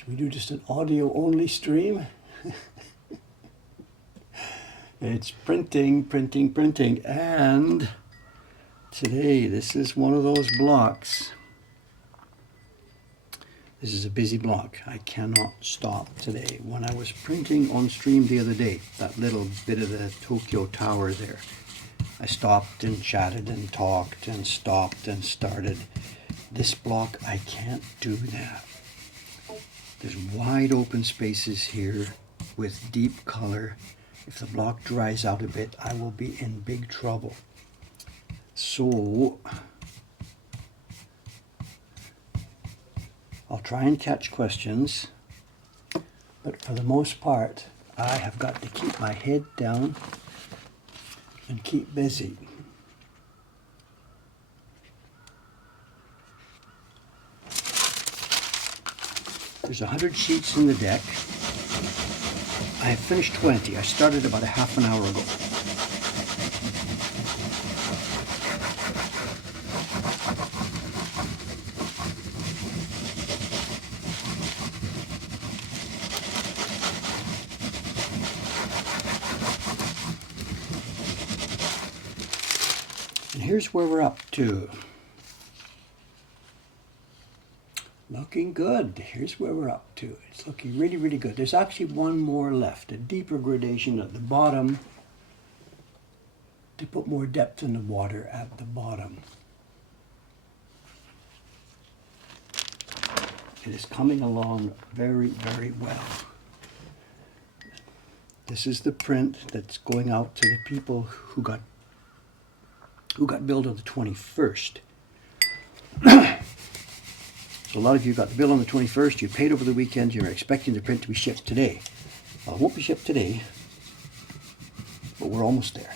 Should we do just an audio only stream? It's printing, printing, printing, and today this is one of those blocks. This is a busy block. I cannot stop today. When I was printing on stream the other day, that little bit of the Tokyo Tower there, I stopped and chatted and talked and stopped and started. This block, I can't do that. There's wide open spaces here with deep color. If the block dries out a bit, I will be in big trouble. So I'll try and catch questions, but for the most part, I have got to keep my head down and keep busy. There's 100 sheets in the deck. I have finished 20. I started about a half an hour ago. And here's where we're up to. Looking good. Here's where we're up to. It's looking really, really good. There's actually one more left, a deeper gradation at the bottom to put more depth in the water at the bottom. It is coming along very, very well. This is the print that's going out to the people who got billed on the 21st. So a lot of you got the bill on the 21st, you paid over the weekend, you're expecting the print to be shipped today. Well, it won't be shipped today, but we're almost there.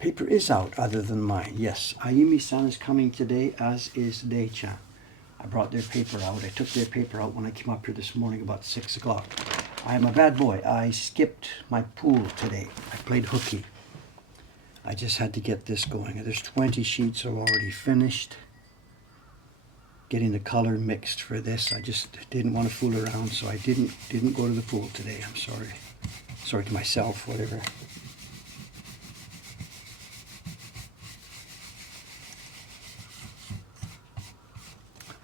Paper is out other than mine. Yes, Ayumi-san is coming today, as is Dei-chan. I brought their paper out. I took their paper out when I came up here this morning about 6 o'clock. I am a bad boy. I skipped my pool today. I played hooky. I just had to get this going. There's 20 sheets already finished. Getting the color mixed for this. I just didn't want to fool around, so I didn't go to the pool today. I'm sorry. Sorry to myself, whatever.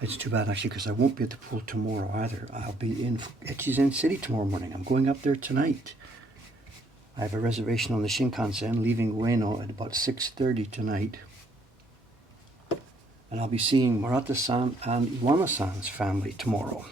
It's too bad actually because I won't be at the pool tomorrow either. I'll be in Echizen City tomorrow morning. I'm going up there tonight. I have a reservation on the Shinkansen leaving Ueno at about 6:30 tonight. And I'll be seeing Murata-san and Iwama-san's family tomorrow.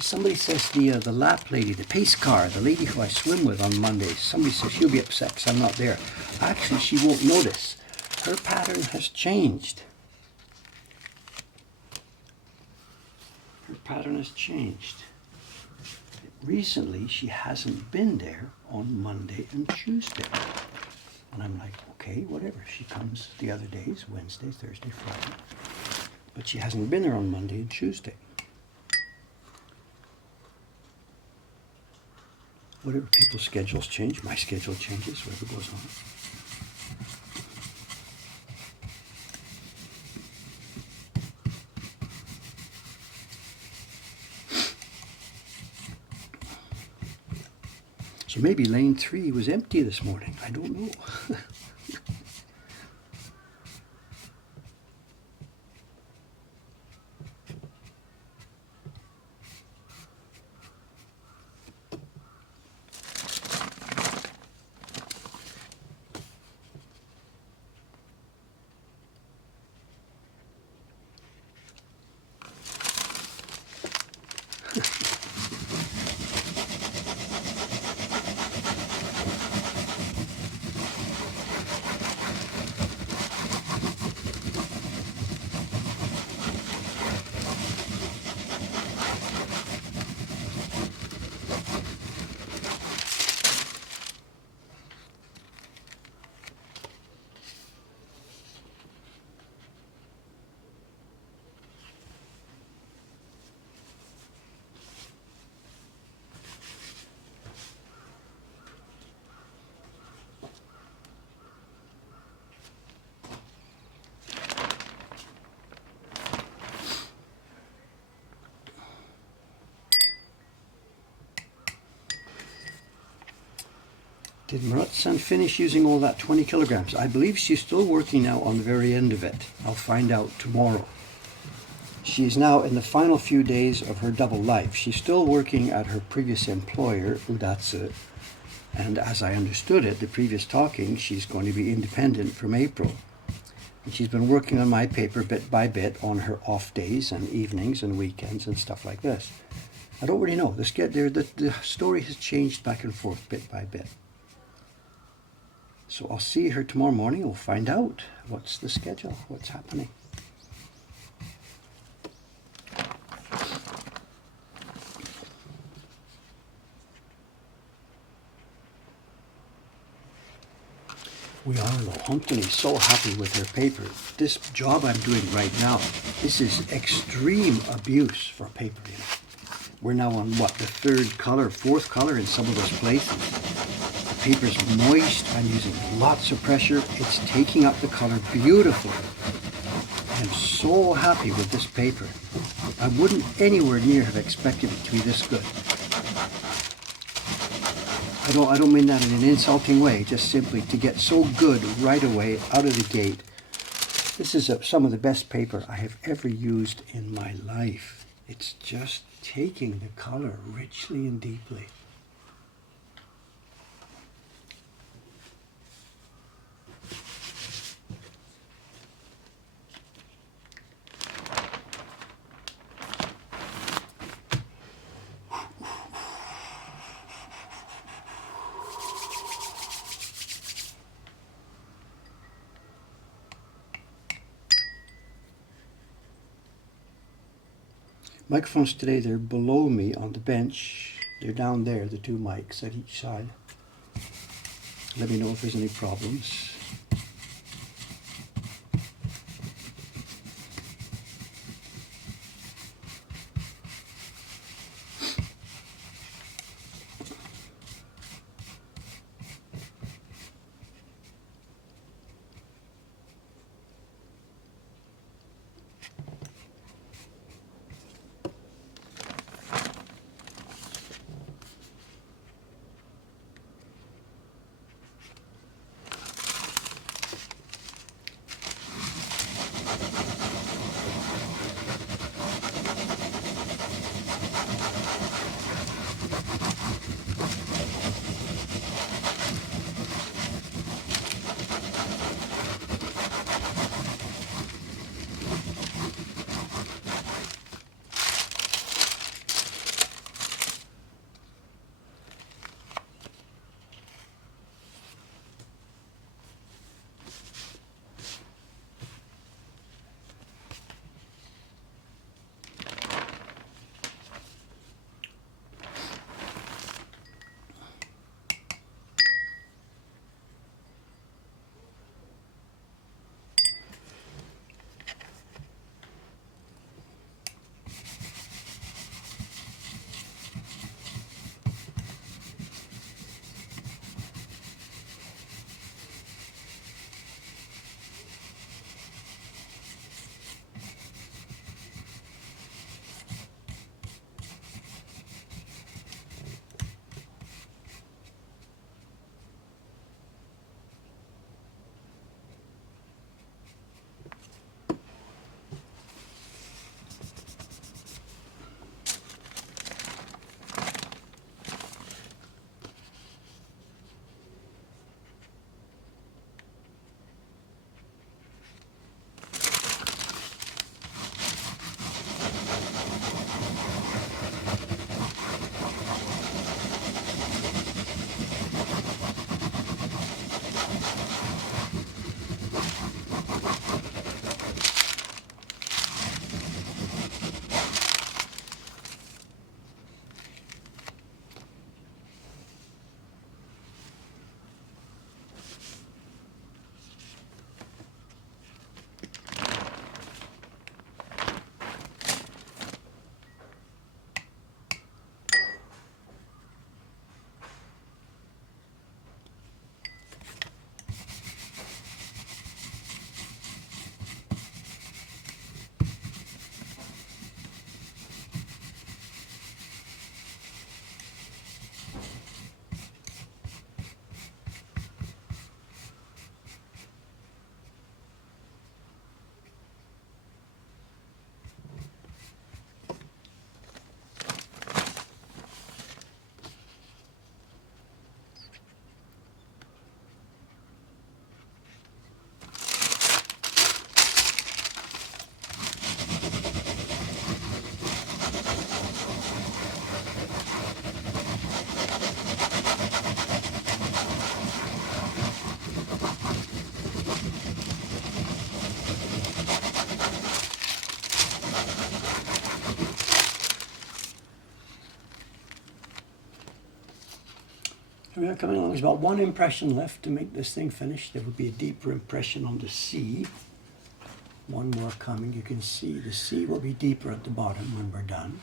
Somebody says the lap lady, the pace car, the lady who I swim with on Mondays, somebody says she'll be upset because I'm not there. Actually, she won't notice. Her pattern has changed. Her pattern has changed. Recently, she hasn't been there on Monday and Tuesday. And I'm like, okay, whatever. She comes the other days, Wednesday, Thursday, Friday. But she hasn't been there on Monday and Tuesday. whatever people's schedules change, my schedule changes, whatever goes on. So maybe lane 3 was empty this morning. I don't know. Did Marat-san finish using all that 20 kilograms? I believe she's still working now on the very end of it. I'll find out tomorrow. She's now in the final few days of her double life. She's still working at her previous employer, Udatsu. And as I understood it, the previous talking, she's going to be independent from April. And she's been working on my paper bit by bit on her off days and evenings and weekends and stuff like this. I don't really know. The story has changed back and forth bit by bit. So I'll see her tomorrow morning. We'll find out what's the schedule, what's happening. We are, though. Honkton is so happy with her paper. This job I'm doing right now, this is extreme abuse for paper. You know. We're now on, what, the third color, fourth color in some of those places. The paper's moist. I'm using lots of pressure. It's taking up the color beautifully. I'm so happy with this paper. I wouldn't anywhere near have expected it to be this good. I don't mean that in an insulting way, just simply to get so good right away out of the gate. This is some of the best paper I have ever used in my life. It's just taking the color richly and deeply. Microphones today, they're below me on the bench. They're down there, the two mics at each side. Let me know if there's any problems. We are coming along. There's about one impression left to make this thing finished. There will be a deeper impression on the C. One more coming. You can see the C will be deeper at the bottom when we're done.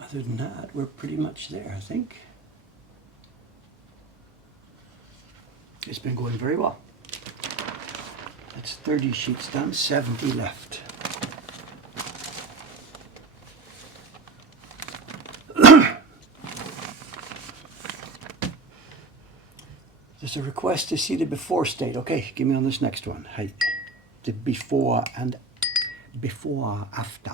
Other than that, we're pretty much there, I think. It's been going very well. That's 30 sheets done, 70 left. There's a request to see the before state. Okay, give me on this next one. Hey, the before and before after.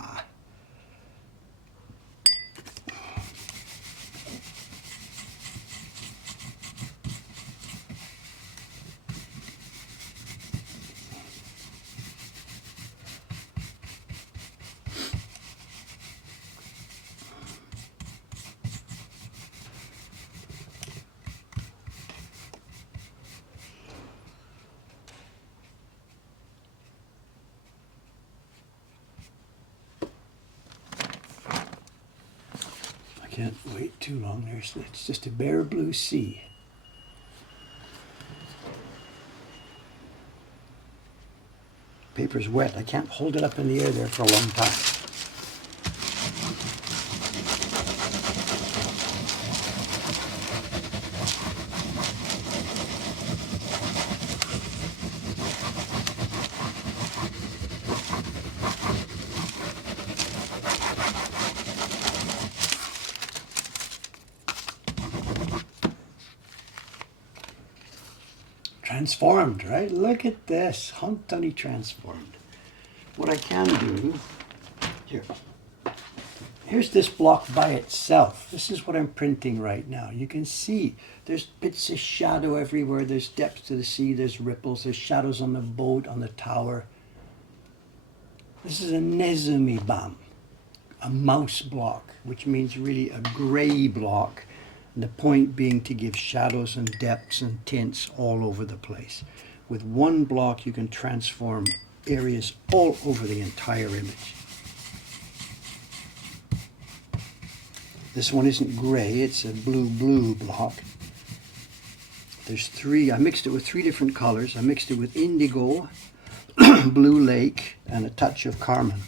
Can't wait too long. It's just a bare blue sea. Paper's wet. I can't hold it up in the air there for a long time. Transformed, right? Look at this. Huntony transformed. What I can do, here's this block by itself. This is what I'm printing right now. You can see there's bits of shadow everywhere. There's depth to the sea. There's ripples. There's shadows on the boat, on the tower. This is a nezumi-bam, a mouse block, which means really a gray block. And the point being to give shadows and depths and tints all over the place. With one block, you can transform areas all over the entire image. This one isn't gray, it's a blue block. There's three, I mixed it with three different colors. I mixed it with indigo, blue lake, and a touch of carmine.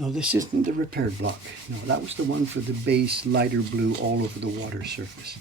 No, this isn't the repaired block. No, that was the one for the base lighter blue all over the water surface.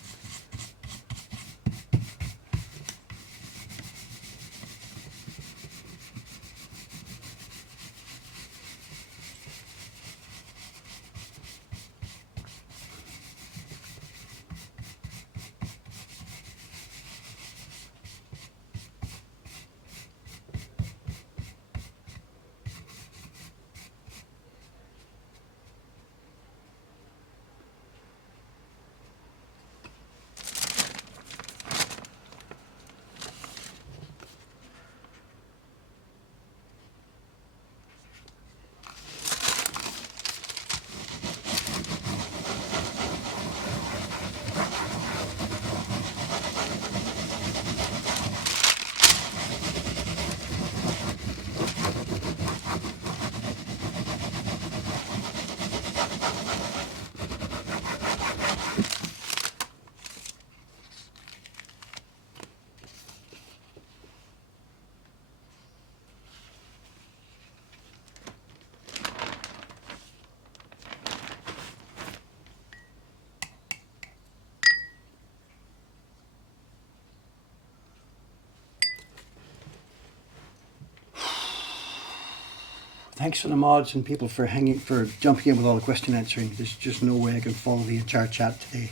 Thanks for the mods and people for jumping in with all the question answering. There's just no way I can follow the entire chat today.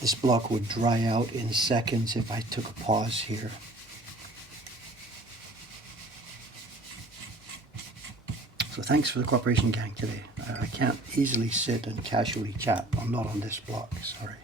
This block would dry out in seconds if I took a pause here. So thanks for the cooperation, gang, today. I can't easily sit and casually chat. I'm not on this block, sorry.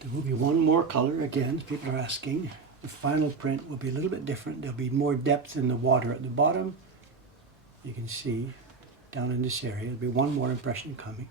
There will be one more color, again, people are asking. The final print will be a little bit different. There'll be more depth in the water at the bottom. You can see down in this area. There'll be one more impression coming.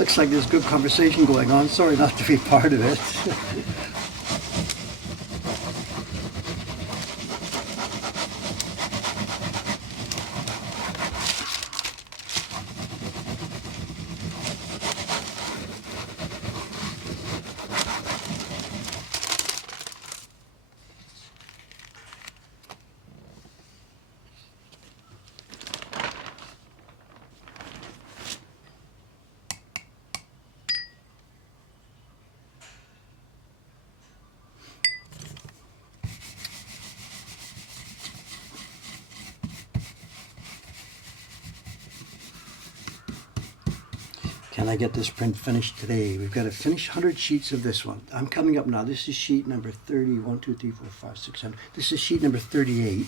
Looks like there's good conversation going on. Sorry not to be part of it. Can I get this print finished today? We've got to finish 100 sheets of this one. I'm coming up now. This is sheet number 30. 1, 2, 3, 4, 5, 6, 7. This is sheet number 38.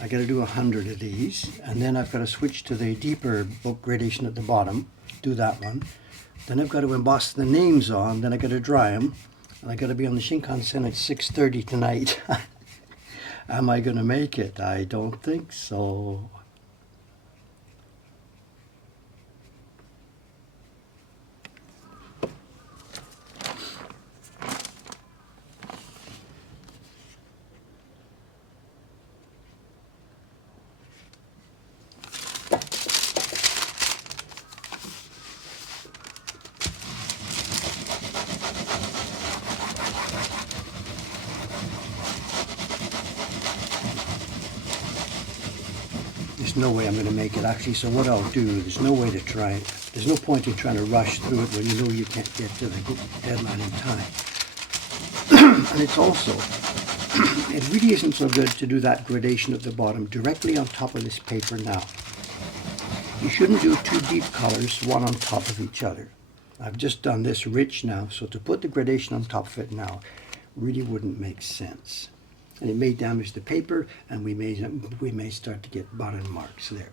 I got to do 100 of these. And then I've got to switch to the deeper book gradation at the bottom. Do that one. Then I've got to emboss the names on. Then I got to dry them. And I got to be on the Shinkansen at 6:30 tonight. Am I going to make it? I don't think so. There's no way I'm going to make it actually, so what I'll do, there's no way to try it. There's no point in trying to rush through it when you know you can't get to the deadline in time. And it's also, it really isn't so good to do that gradation at the bottom directly on top of this paper now. You shouldn't do two deep colors, one on top of each other. I've just done this rich now, so to put the gradation on top of it now really wouldn't make sense. And it may damage the paper, and we may start to get button marks there.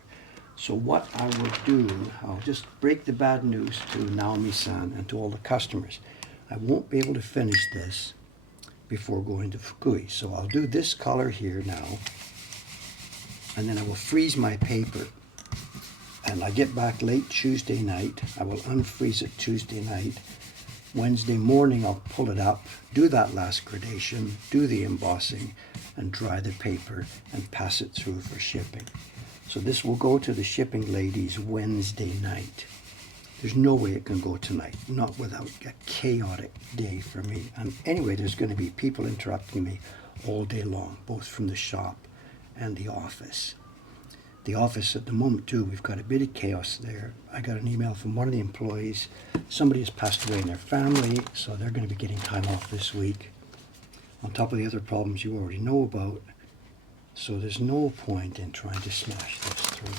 So what I will do, I'll just break the bad news to Naomi-san and to all the customers. I won't be able to finish this before going to Fukui. So I'll do this color here now, and then I will freeze my paper. And I get back late Tuesday night. I will unfreeze it Tuesday night. Wednesday morning I'll pull it up, do that last gradation, do the embossing, and dry the paper and pass it through for shipping. So this will go to the shipping ladies Wednesday night. There's no way it can go tonight, not without a chaotic day for me. And anyway, there's going to be people interrupting me all day long, both from the shop and the office. The office at the moment too, we've got a bit of chaos there. I got an email from one of the employees. Somebody has passed away in their family, so they're going to be getting time off this week, on top of the other problems you already know about. So there's no point in trying to smash this through.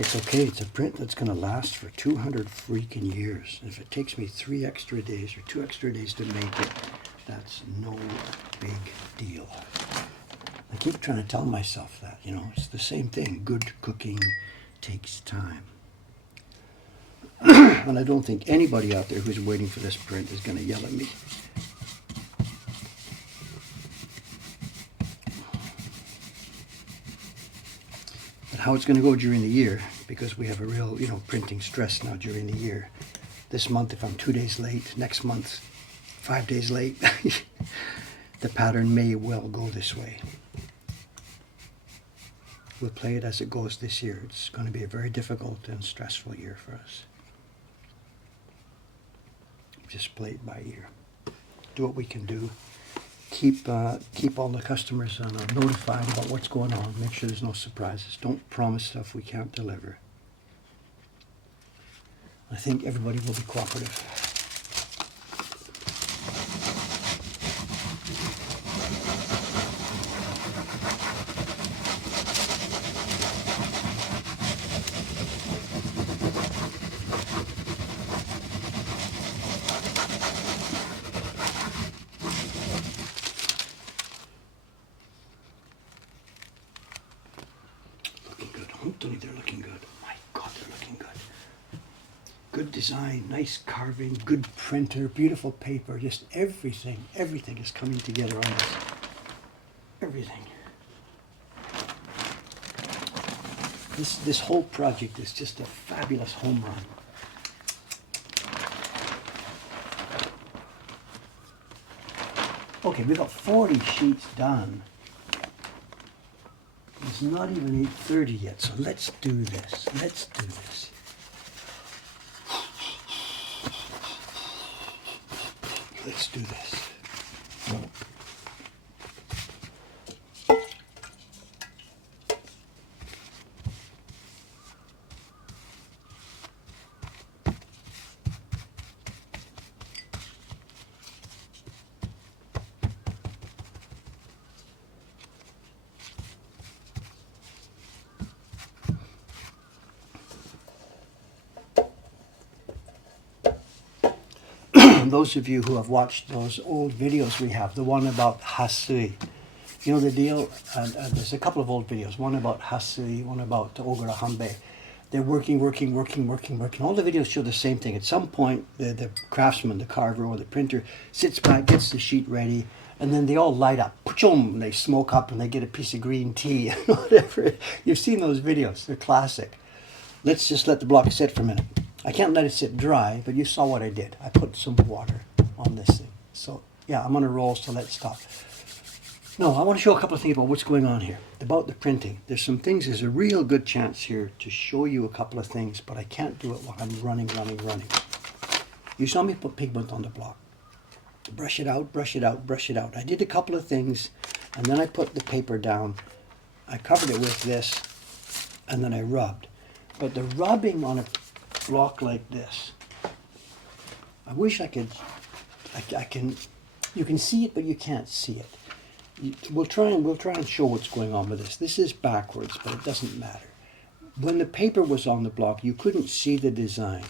It's okay, it's a print that's going to last for 200 freaking years. If it takes me 3 extra days or 2 extra days to make it, that's no big deal. I keep trying to tell myself that, you know, it's the same thing. Good cooking takes time. And I don't think anybody out there who's waiting for this print is going to yell at me. But how it's going to go during the year, because we have a real, printing stress now during the year. This month, if I'm 2 days late, next month, 5 days late, the pattern may well go this way. We'll play it as it goes this year. It's going to be a very difficult and stressful year for us. Just play it by ear. Do what we can do. Keep all the customers notified about what's going on. Make sure there's no surprises. Don't promise stuff we can't deliver. I think everybody will be cooperative. Looking good. Hopefully they're looking good. good design, nice carving, good printer, beautiful paper, just everything is coming together on this. Everything. This whole project is just a fabulous home run. Okay, we've got 40 sheets done. It's not even 8:30 yet, so let's do this. Let's do this. Let's do this. Those of you who have watched those old videos we have, the one about Hasui, you know the deal, and there's a couple of old videos, one about Hasui, one about Ogura Hanbei. They're working. All the videos show the same thing. At some point, the craftsman, the carver, or the printer sits back, gets the sheet ready, and then they all light up. And they smoke up and they get a piece of green tea, whatever. You've seen those videos. They're classic. Let's just let the block sit for a minute. I can't let it sit dry, but you saw what I did. I put some water on this thing. So, yeah, I'm on a roll, so let's stop. No, I want to show a couple of things about what's going on here, about the printing. There's some things, there's a real good chance here to show you a couple of things, but I can't do it while I'm running. You saw me put pigment on the block. Brush it out. I did a couple of things, and then I put the paper down. I covered it with this, and then I rubbed. But the rubbing on a block like this, I wish I can, you can see it, but you can't see it. We'll try and show what's going on with this. This is backwards, but it doesn't matter. When the paper was on the block, you couldn't see the design.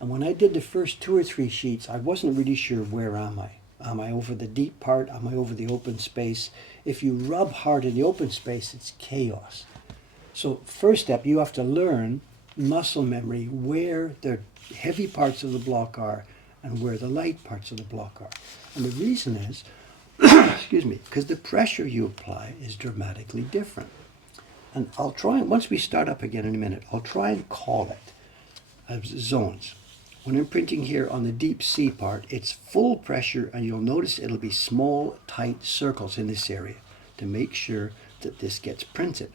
And when I did the first 2 or 3 sheets, I wasn't really sure where am I. Am I over the deep part? Am I over the open space? If you rub hard in the open space, it's chaos. So first step, you have to learn muscle memory where the heavy parts of the block are and where the light parts of the block are. And the reason is, excuse me, because the pressure you apply is dramatically different. And I'll try, and once we start up again in a minute, I'll try and call it as zones. When I'm printing here on the deep C part, it's full pressure, and you'll notice it'll be small, tight circles in this area to make sure that this gets printed.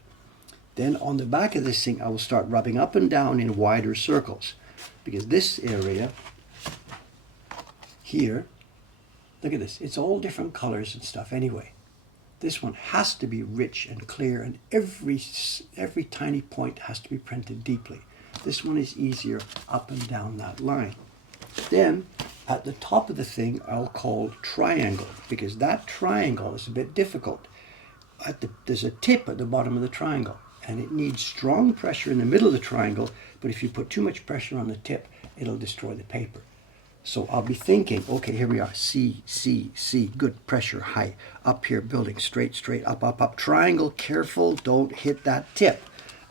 Then on the back of this thing, I will start rubbing up and down in wider circles, because this area here, look at this, it's all different colors and stuff anyway. This one has to be rich and clear, and every tiny point has to be printed deeply. This one is easier up and down that line. Then at the top of the thing, I'll call triangle, because that triangle is a bit difficult. There's a tip at the bottom of the triangle, and it needs strong pressure in the middle of the triangle, but if you put too much pressure on the tip, it'll destroy the paper. So I'll be thinking, okay, here we are, C, C, C, good pressure, high, up here, building, straight, up, triangle, careful, don't hit that tip.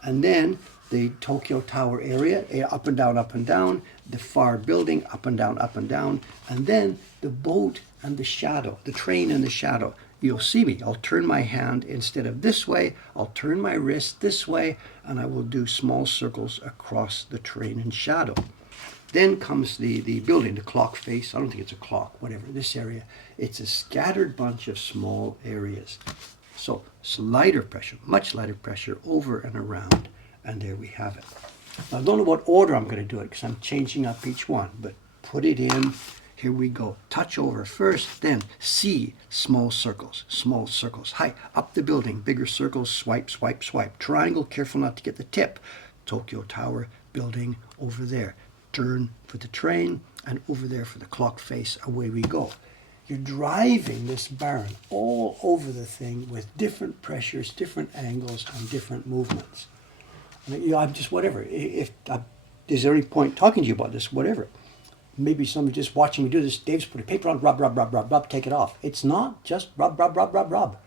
And then the Tokyo Tower area, up and down, the far building, up and down, and then the boat and the shadow, the train and the shadow. You'll see me, I'll turn my hand, instead of this way, I'll turn my wrist this way, and I will do small circles across the train and shadow. Then comes the building, the clock face. I don't think it's a clock, whatever, this area. It's a scattered bunch of small areas. So it's lighter pressure, much lighter pressure over and around, and there we have it. Now I don't know what order I'm going to do it, because I'm changing up each one, but put it in. Here we go. Touch over first, then C, small circles, high, up the building, bigger circles, swipe. Triangle, careful not to get the tip. Tokyo Tower, building, over there. Turn for the train, and over there for the clock face, away we go. You're driving this baron all over the thing with different pressures, different angles, and different movements. I mean, I'm just whatever. Is there any point talking to you about this? Whatever. Maybe somebody just watching me do this, Dave's putting paper on, rub, take it off. It's not just rub.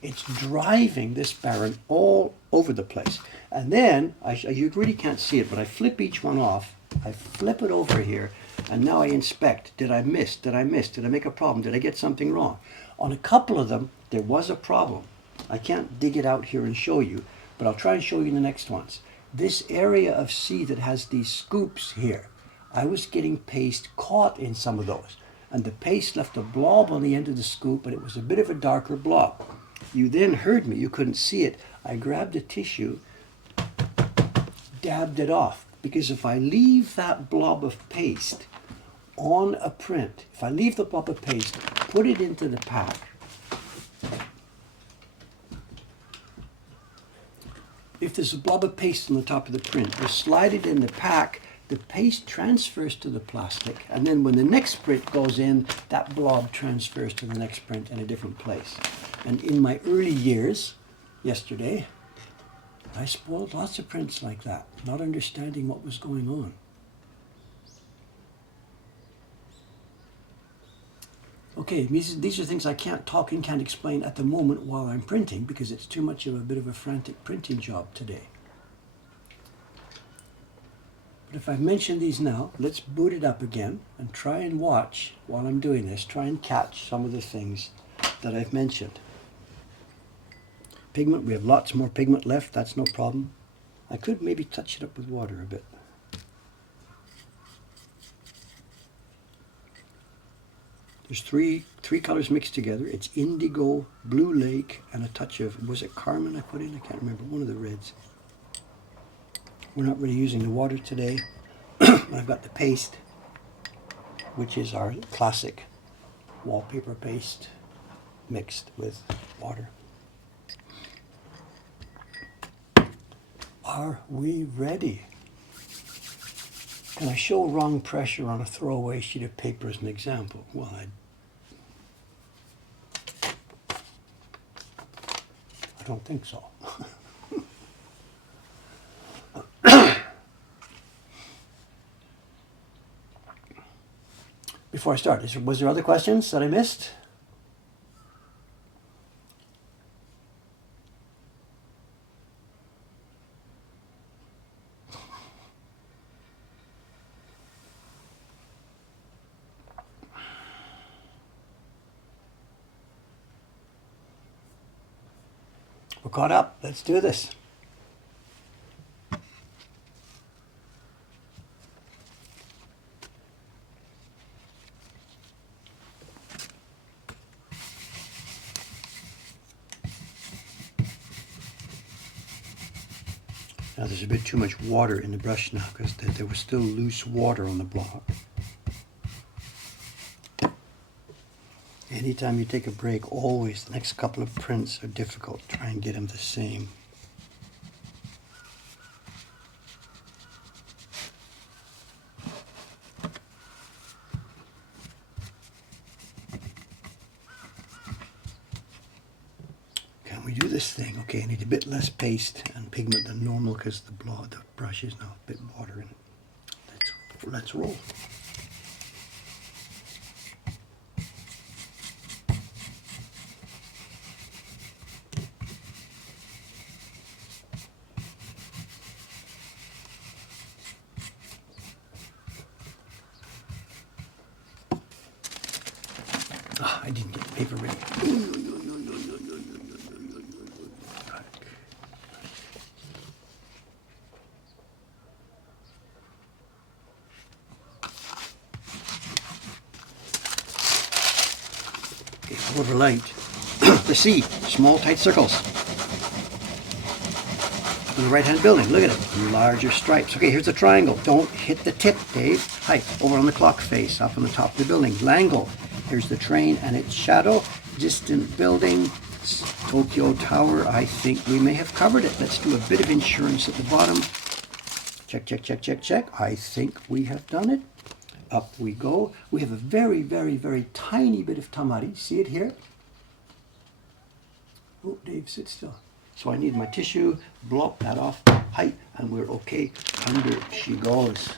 It's driving this baron all over the place. And then, you really can't see it, but I flip each one off, I flip it over here, and now I inspect. Did I miss? Did I miss? Did I make a problem? Did I get something wrong? On a couple of them, there was a problem. I can't dig it out here and show you, but I'll try and show you in the next ones. This area of C that has these scoops here, I was getting paste caught in some of those. And the paste left a blob on the end of the scoop, and it was a bit of a darker blob. You then heard me, you couldn't see it. I grabbed a tissue, dabbed it off. Because if I leave that blob of paste on a print, if I leave the blob of paste, put it into the pack, if there's a blob of paste on the top of the print, you slide it in the pack, the paste transfers to the plastic, and then when the next print goes in, that blob transfers to the next print in a different place. And in my early years, yesterday, I spoiled lots of prints like that, not understanding what was going on. Okay, these are things I can't talk and can't explain at the moment while I'm printing because it's too much of a bit of a frantic printing job today. But if I've mentioned these now, let's boot it up again and try and watch while I'm doing this, try and catch some of the things that I've mentioned. Pigment, we have lots more pigment left, that's no problem. I could maybe touch it up with water a bit. There's three colors mixed together. It's indigo, blue lake, and a touch of, was it carmine I put in? I can't remember, one of the reds. We're not really using the water today. I've got the paste, which is our classic wallpaper paste mixed with water. Are we ready? Can I show wrong pressure on a throwaway sheet of paper as an example? Well, I don't think so. Before I start, was there other questions that I missed? We're caught up. Let's do this. Now there's a bit too much water in the brush now because there was still loose water on the block. Anytime you take a break, always the next couple of prints are difficult. Try and get them the same. Can we do this thing? Okay, I need a bit less paste and pigment than normal because the brush is now a bit water in it. Let's roll. I didn't get the paper ready. Okay, however light. The C, small tight circles. On the right-hand building, look at it. Larger stripes. Okay, here's the triangle. Don't hit the tip, Dave. Hi, over on the clock face, up on the top of the building. Langle. Here's the train and its shadow. Distant building, Tokyo Tower. I think we may have covered it. Let's do a bit of insurance at the bottom. Check, check, check, check, check. I think we have done it. Up we go. We have a very, very, very tiny bit of tamari. See it here? Oh, Dave, sit still. So I need my tissue, block that off, height, and we're okay. Under she goes.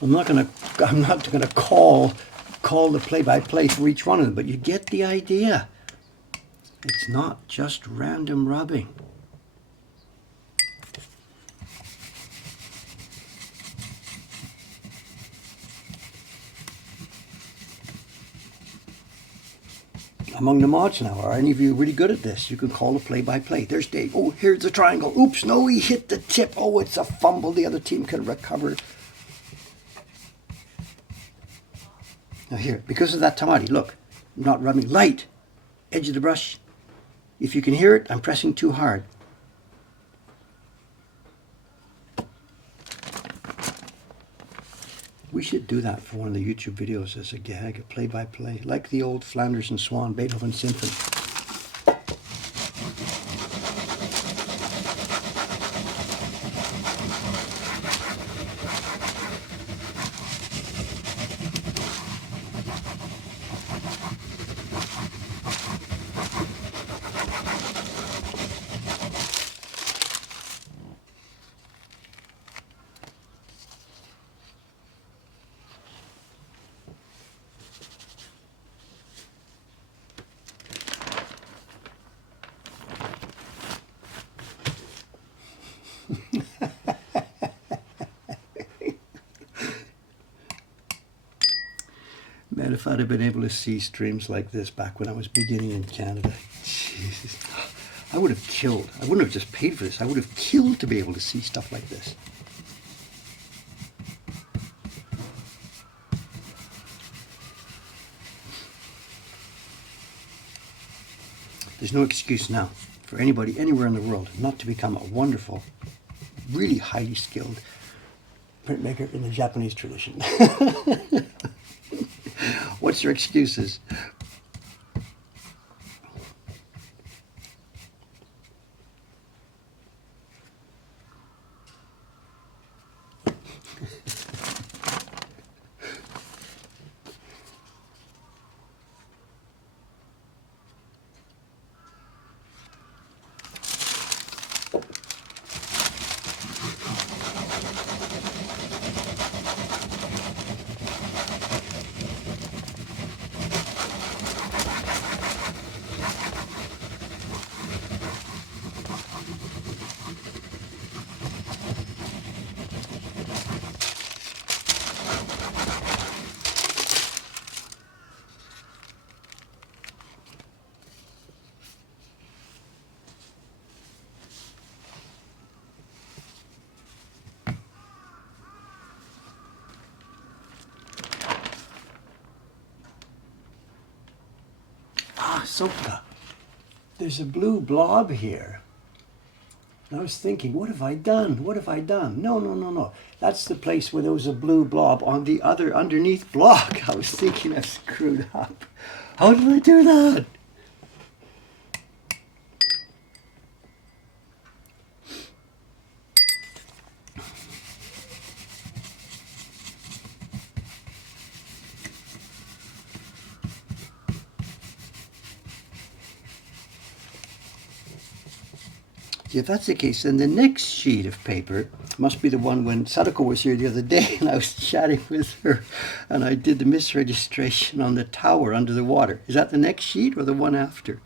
I'm not gonna call the play-by-play for each one of them, but you get the idea. It's not just random rubbing. among the mods now. Are any of you really good at this? You can call the play-by-play. There's Dave. Oh, here's the triangle. Oops, no, he hit the tip. Oh, it's a fumble. The other team can recover. Now here, because of that tamati, look, I'm not rubbing light. Edge of the brush. If you can hear it, I'm pressing too hard. We should do that for one of the YouTube videos as a gag, a play-by-play, like the old Flanders and Swan Beethoven Symphony. Man, if I'd have been able to see streams like this back when I was beginning in Canada, Jesus, I would have killed. I wouldn't have just paid for this. I would have killed to be able to see stuff like this. There's no excuse now for anybody anywhere in the world not to become a wonderful, really highly skilled printmaker in the Japanese tradition. What's your excuses? Soka, there's a blue blob here. And I was thinking, what have I done? What have I done? No, no, no, no. That's the place where there was a blue blob on the other underneath block. I was thinking I screwed up. How did I do that? If that's the case, then the next sheet of paper must be the one when Sadako was here the other day and I was chatting with her and I did the misregistration on the tower under the water. Is that the next sheet or the one after?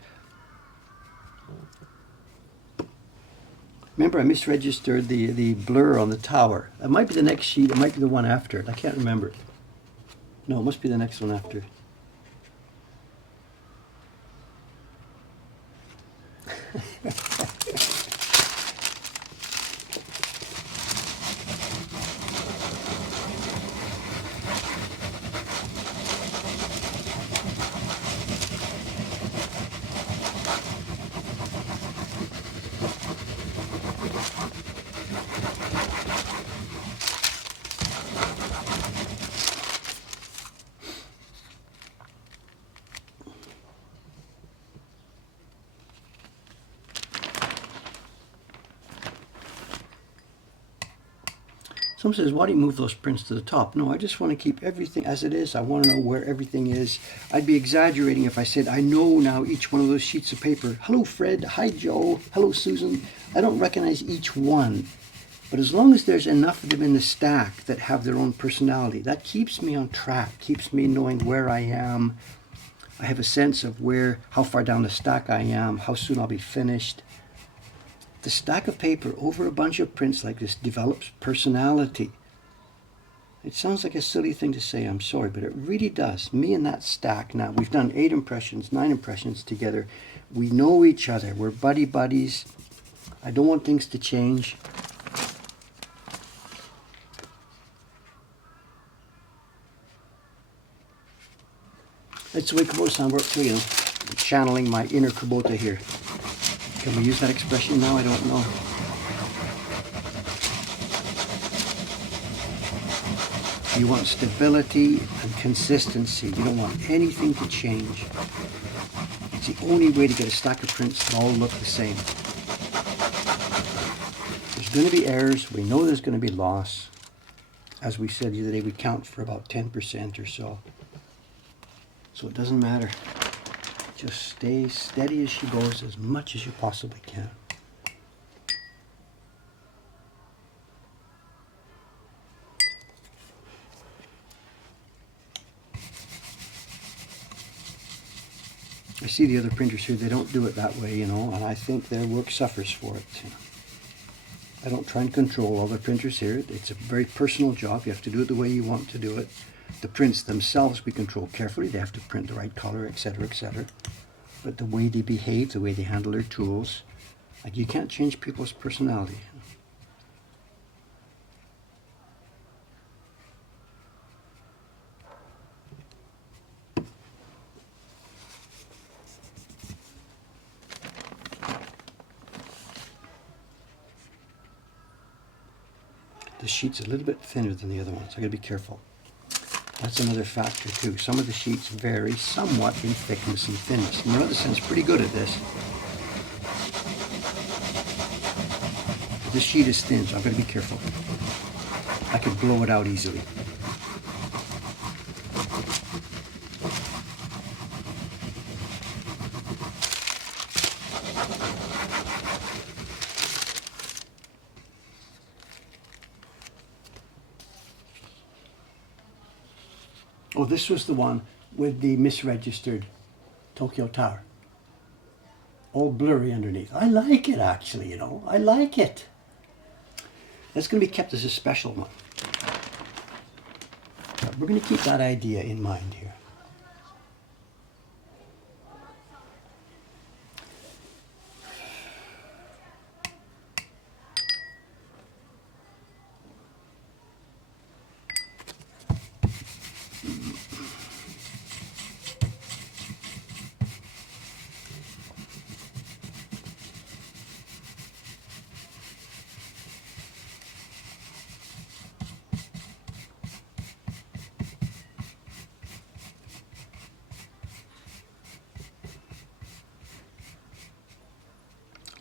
Remember, I misregistered the blur on the tower. It might be the next sheet, it might be the one after it. I can't remember. No, it must be the next one after. Someone says, why do you move those prints to the top? No, I just want to keep everything as it is. I want to know where everything is. I'd be exaggerating if I said, I know now each one of those sheets of paper. Hello, Fred. Hi, Joe. Hello, Susan. I don't recognize each one. But as long as there's enough of them in the stack that have their own personality, that keeps me on track, keeps me knowing where I am. I have a sense of how far down the stack I am, how soon I'll be finished. The stack of paper over a bunch of prints like this develops personality. It sounds like a silly thing to say, I'm sorry, but it really does. Me and that stack, now we've done 8 impressions, 9 impressions together. We know each other. We're buddies. I don't want things to change. That's the way Kubota sound works too, you know. I'm channeling my inner Kubota here. Can we use that expression now? I don't know. You want stability and consistency. You don't want anything to change. It's the only way to get a stack of prints that all look the same. There's going to be errors. We know there's going to be loss. As we said the other day, we count for about 10% or so. So it doesn't matter. Just stay steady as she goes as much as you possibly can. I see the other printers here, they don't do it that way, you know, and I think their work suffers for it. I don't try and control all the printers here. It's a very personal job. You have to do it the way you want to do it. The prints themselves we control carefully. They have to print the right color, etc., etc. But the way they behave, the way they handle their tools, like you can't change people's personality. The sheet's a little bit thinner than the other ones. I gotta be careful. That's another factor too. Some of the sheets vary somewhat in thickness and thinness. Muralson's pretty good at this. This sheet is thin, so I've got to be careful. I could blow it out easily. Oh, this was the one with the misregistered Tokyo Tower. All blurry underneath. I like it actually, you know. I like it. That's going to be kept as a special one. But we're going to keep that idea in mind here.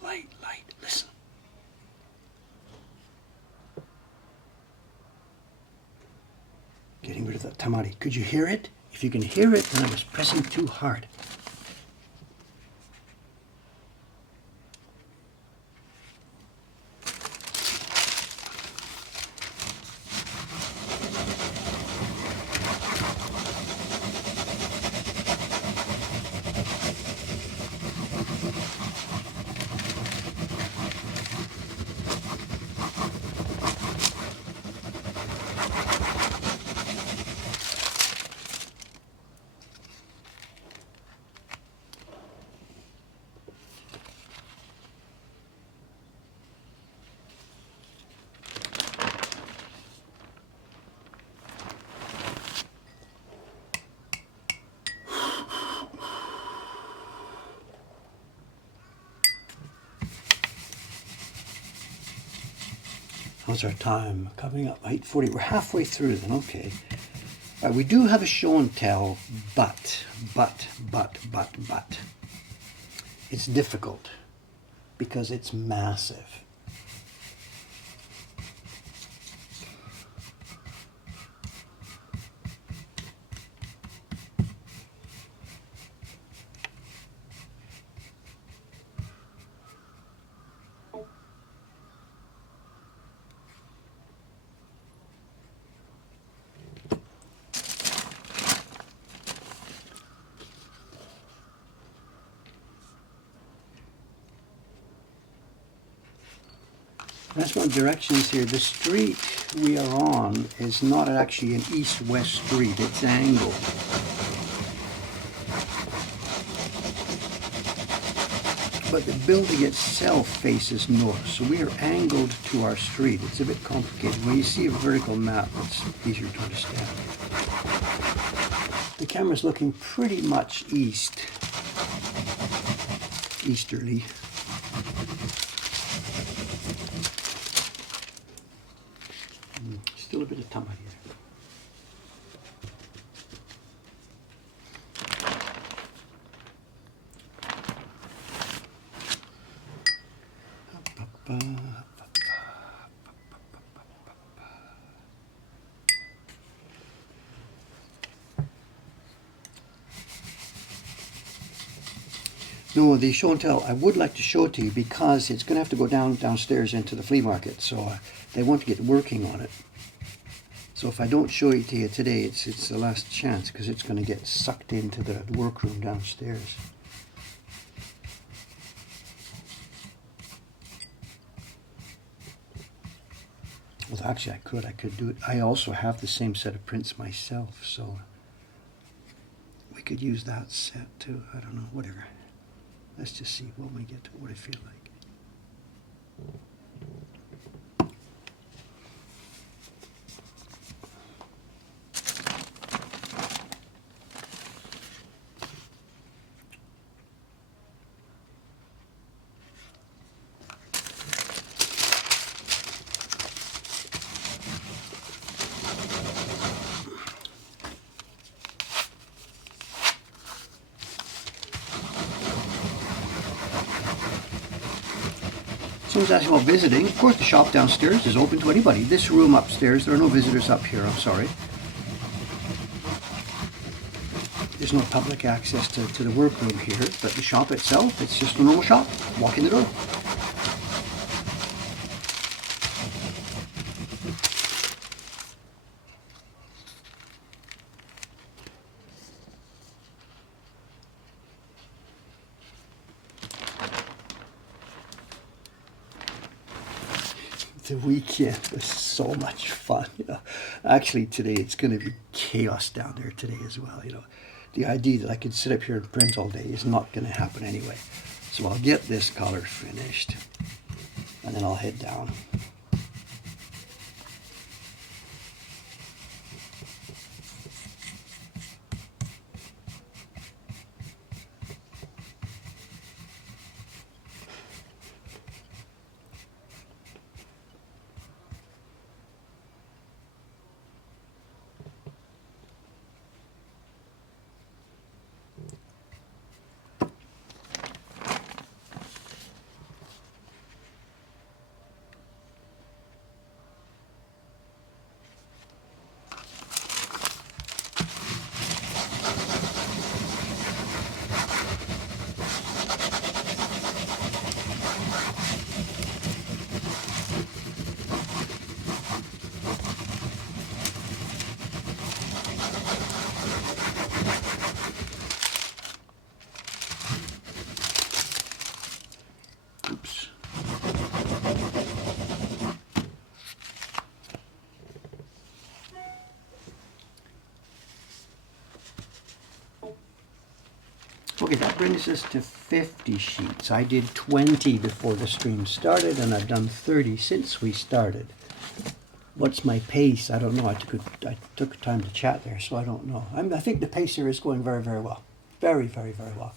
Light, listen. Getting rid of that tamari. Could you hear it? If you can hear it, then I was pressing too hard. How's our time? Coming up 8:40. We're halfway through then, okay. We do have a show and tell, but. It's difficult because it's massive. That's one directions here. The street we are on is not actually an east-west street. It's angled. But the building itself faces north, so we are angled to our street. It's a bit complicated. When you see a vertical map, it's easier to understand. The camera's looking pretty much easterly. Still a bit of Tama here. No, the show and tell, I would like to show it to you because it's going to have to go downstairs into the flea market, so they want to get working on it. So if I don't show it to you today, it's the last chance because it's going to get sucked into the workroom downstairs. Well, actually, I could do it. I also have the same set of prints myself, so we could use that set too. I don't know, whatever. Let's just see when we get to what I feel like. Someone's asking about visiting. Of course, the shop downstairs is open to anybody. This room upstairs, there are no visitors up here, I'm sorry. There's no public access to the workroom here, but the shop itself, it's just a normal shop. Walk in the door. The weekend was so much fun, you know. Actually, today it's going to be chaos down there today as well, you know. The idea that I could sit up here and print all day is not going to happen anyway. So I'll get this color finished, and then I'll head down. Oops. Okay, that brings us to 50 sheets. I did 20 before the stream started, and I've done 30 since we started. What's my pace? I don't know. I took time to chat there, so I don't know. I think the pace here is going very, very well. Very, very, very well.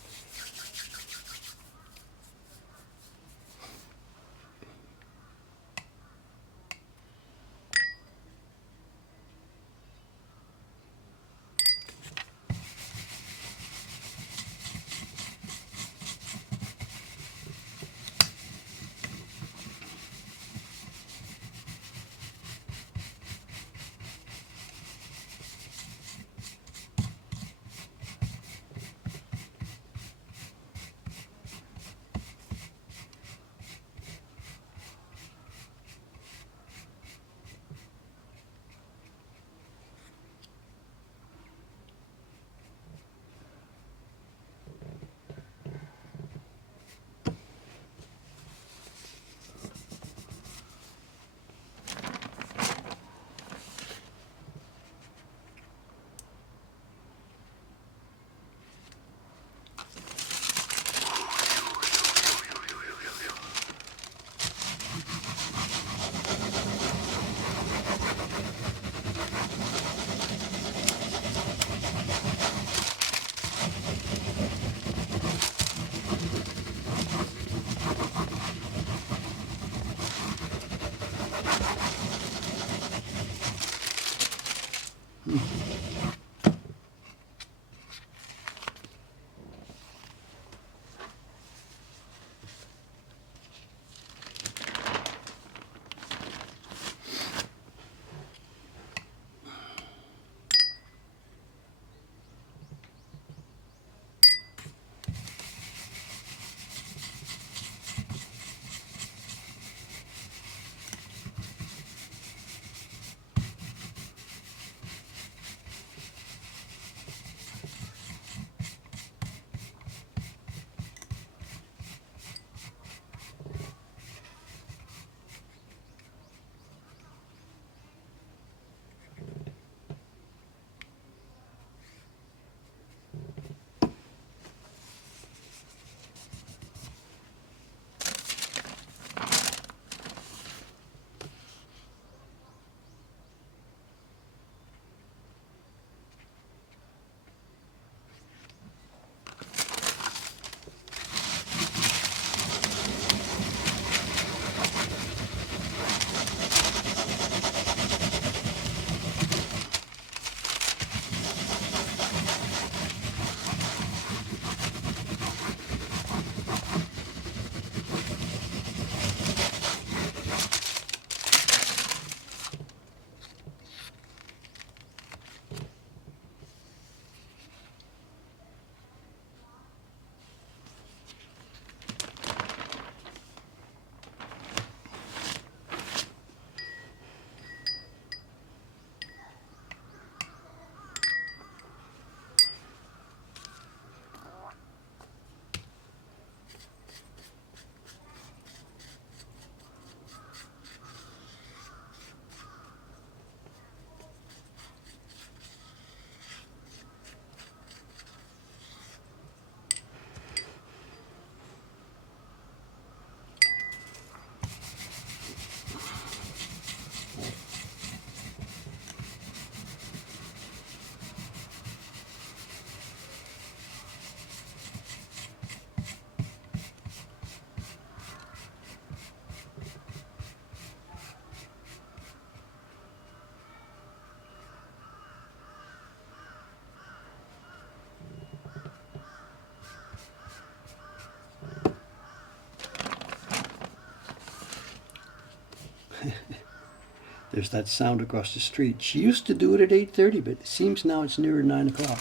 There's that sound across the street. She used to do it at 8:30, but it seems now it's nearer 9 o'clock.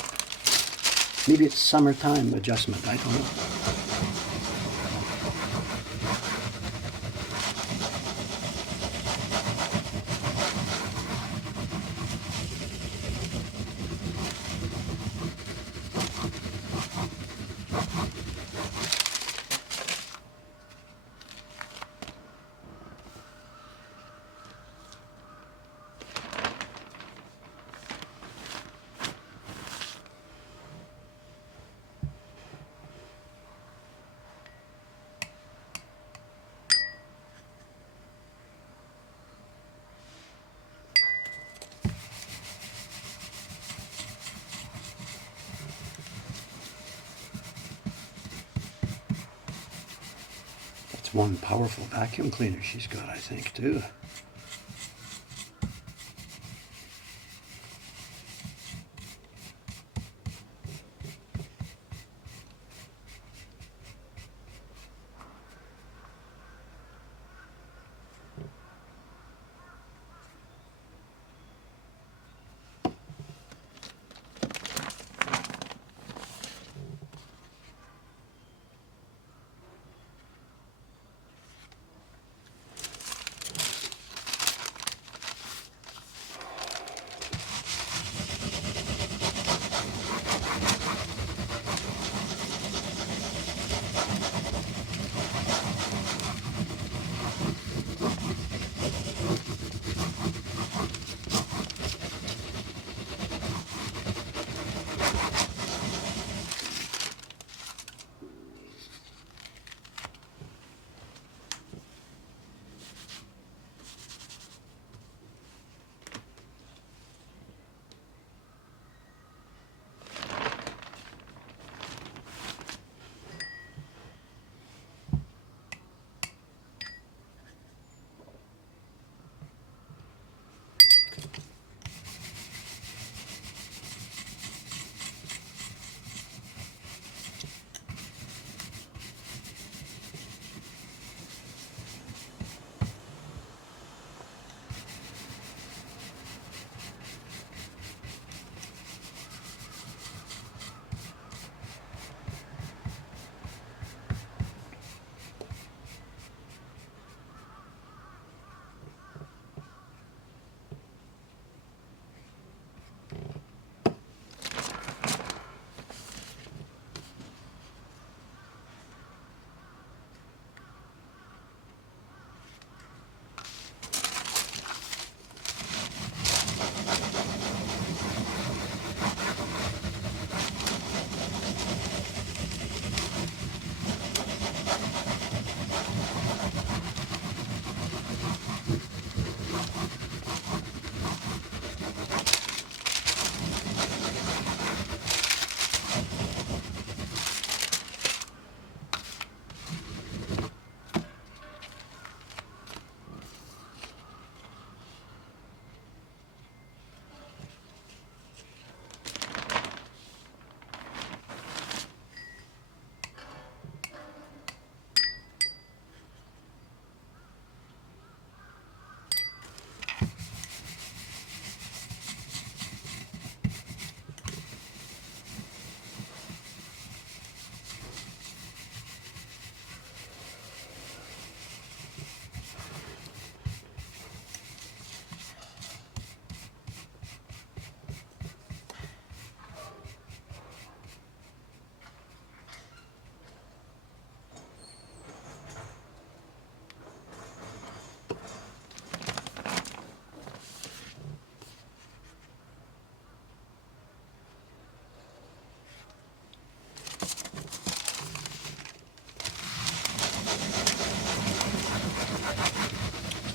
Maybe it's summertime adjustment. I don't know. One powerful vacuum cleaner she's got, I think, too.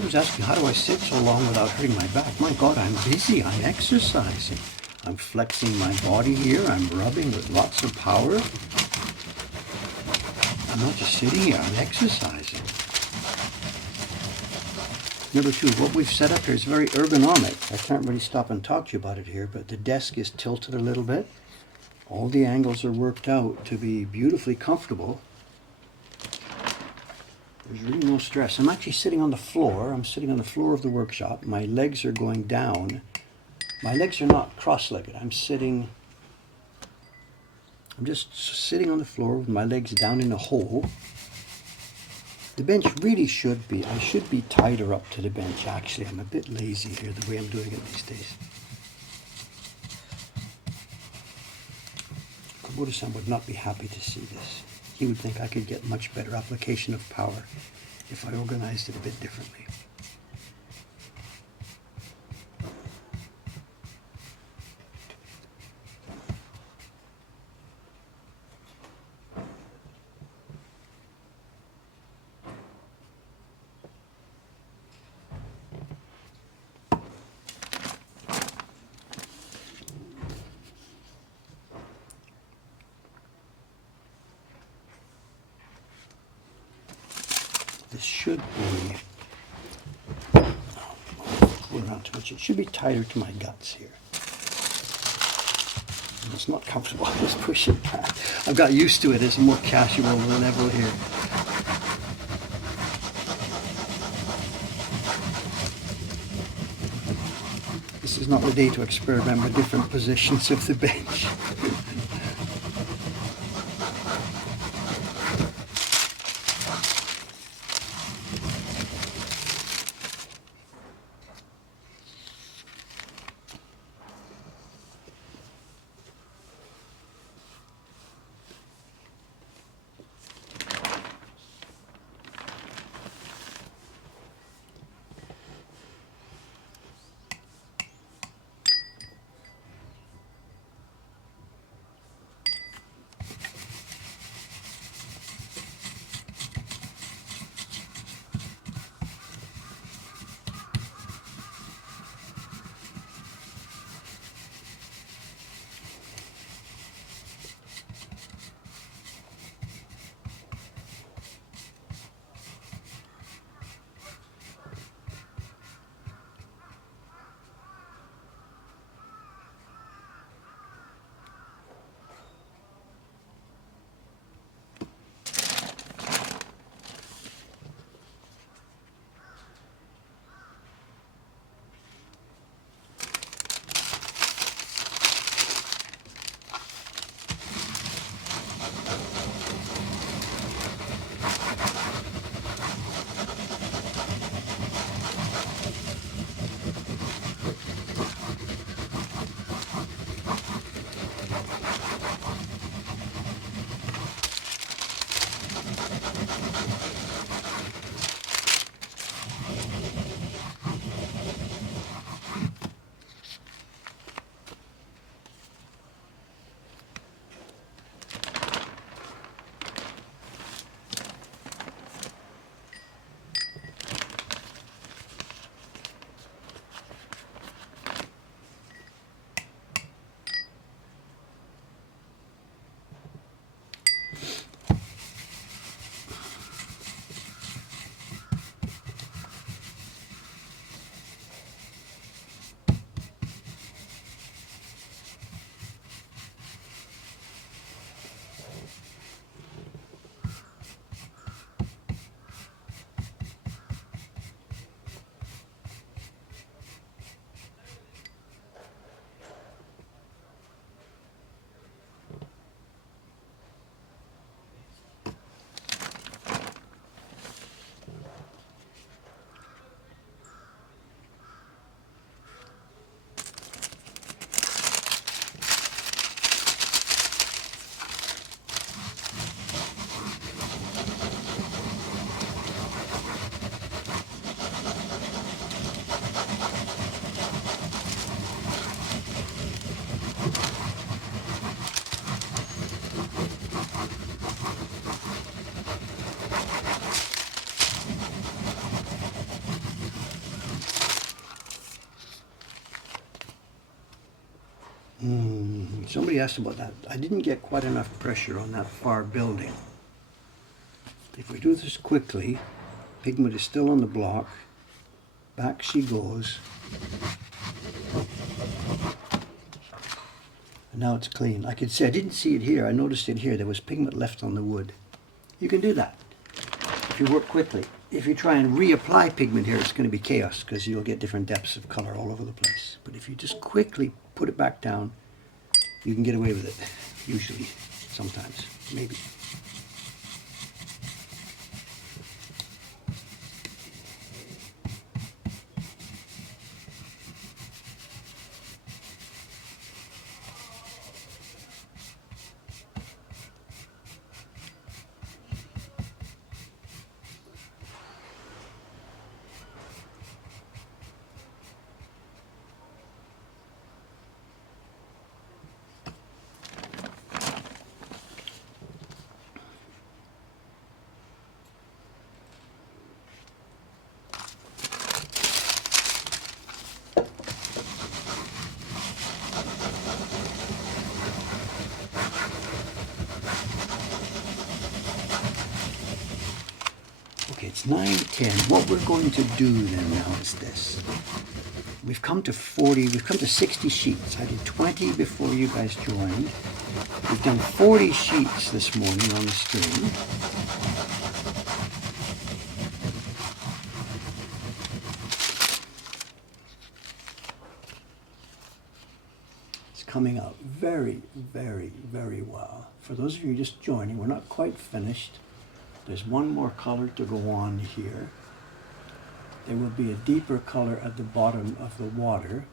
I was asking, how do I sit so long without hurting my back? My God, I'm busy. I'm exercising. I'm flexing my body here. I'm rubbing with lots of power. I'm not just sitting here. I'm exercising. Number two, what we've set up here is very ergonomic. I can't really stop and talk to you about it here, but the desk is tilted a little bit. All the angles are worked out to be beautifully comfortable. There's really no stress. I'm actually sitting on the floor. I'm sitting on the floor of the workshop. My legs are going down. My legs are not cross-legged. I'm just sitting on the floor with my legs down in a hole. The bench really should be, I should be tighter up to the bench actually. I'm a bit lazy here the way I'm doing it these days. Kubota-san would not be happy to see this. He would think I could get much better application of power if I organized it a bit differently. This should be, around too much. It should be tighter to my guts here. And it's not comfortable. I just push it back. I've got used to it. It's a more casual level here. This is not the day to experiment with different positions of the bench. Somebody asked about that. I didn't get quite enough pressure on that far building. If we do this quickly, pigment is still on the block. Back she goes. And now it's clean. I could see, I didn't see it here. I noticed it here. There was pigment left on the wood. You can do that. if you work quickly. If you try and reapply pigment here, it's going to be chaos because you'll get different depths of color all over the place. But if you just quickly put it back down, you can get away with it. Usually, sometimes, maybe. Okay, it's 9:10. What we're going to do then now is this. We've come to 60 sheets. I did 20 before you guys joined. We've done 40 sheets this morning on the stream. It's coming out very, very, very well. For those of you just joining, we're not quite finished. There's one more color to go on here. There will be a deeper color at the bottom of the water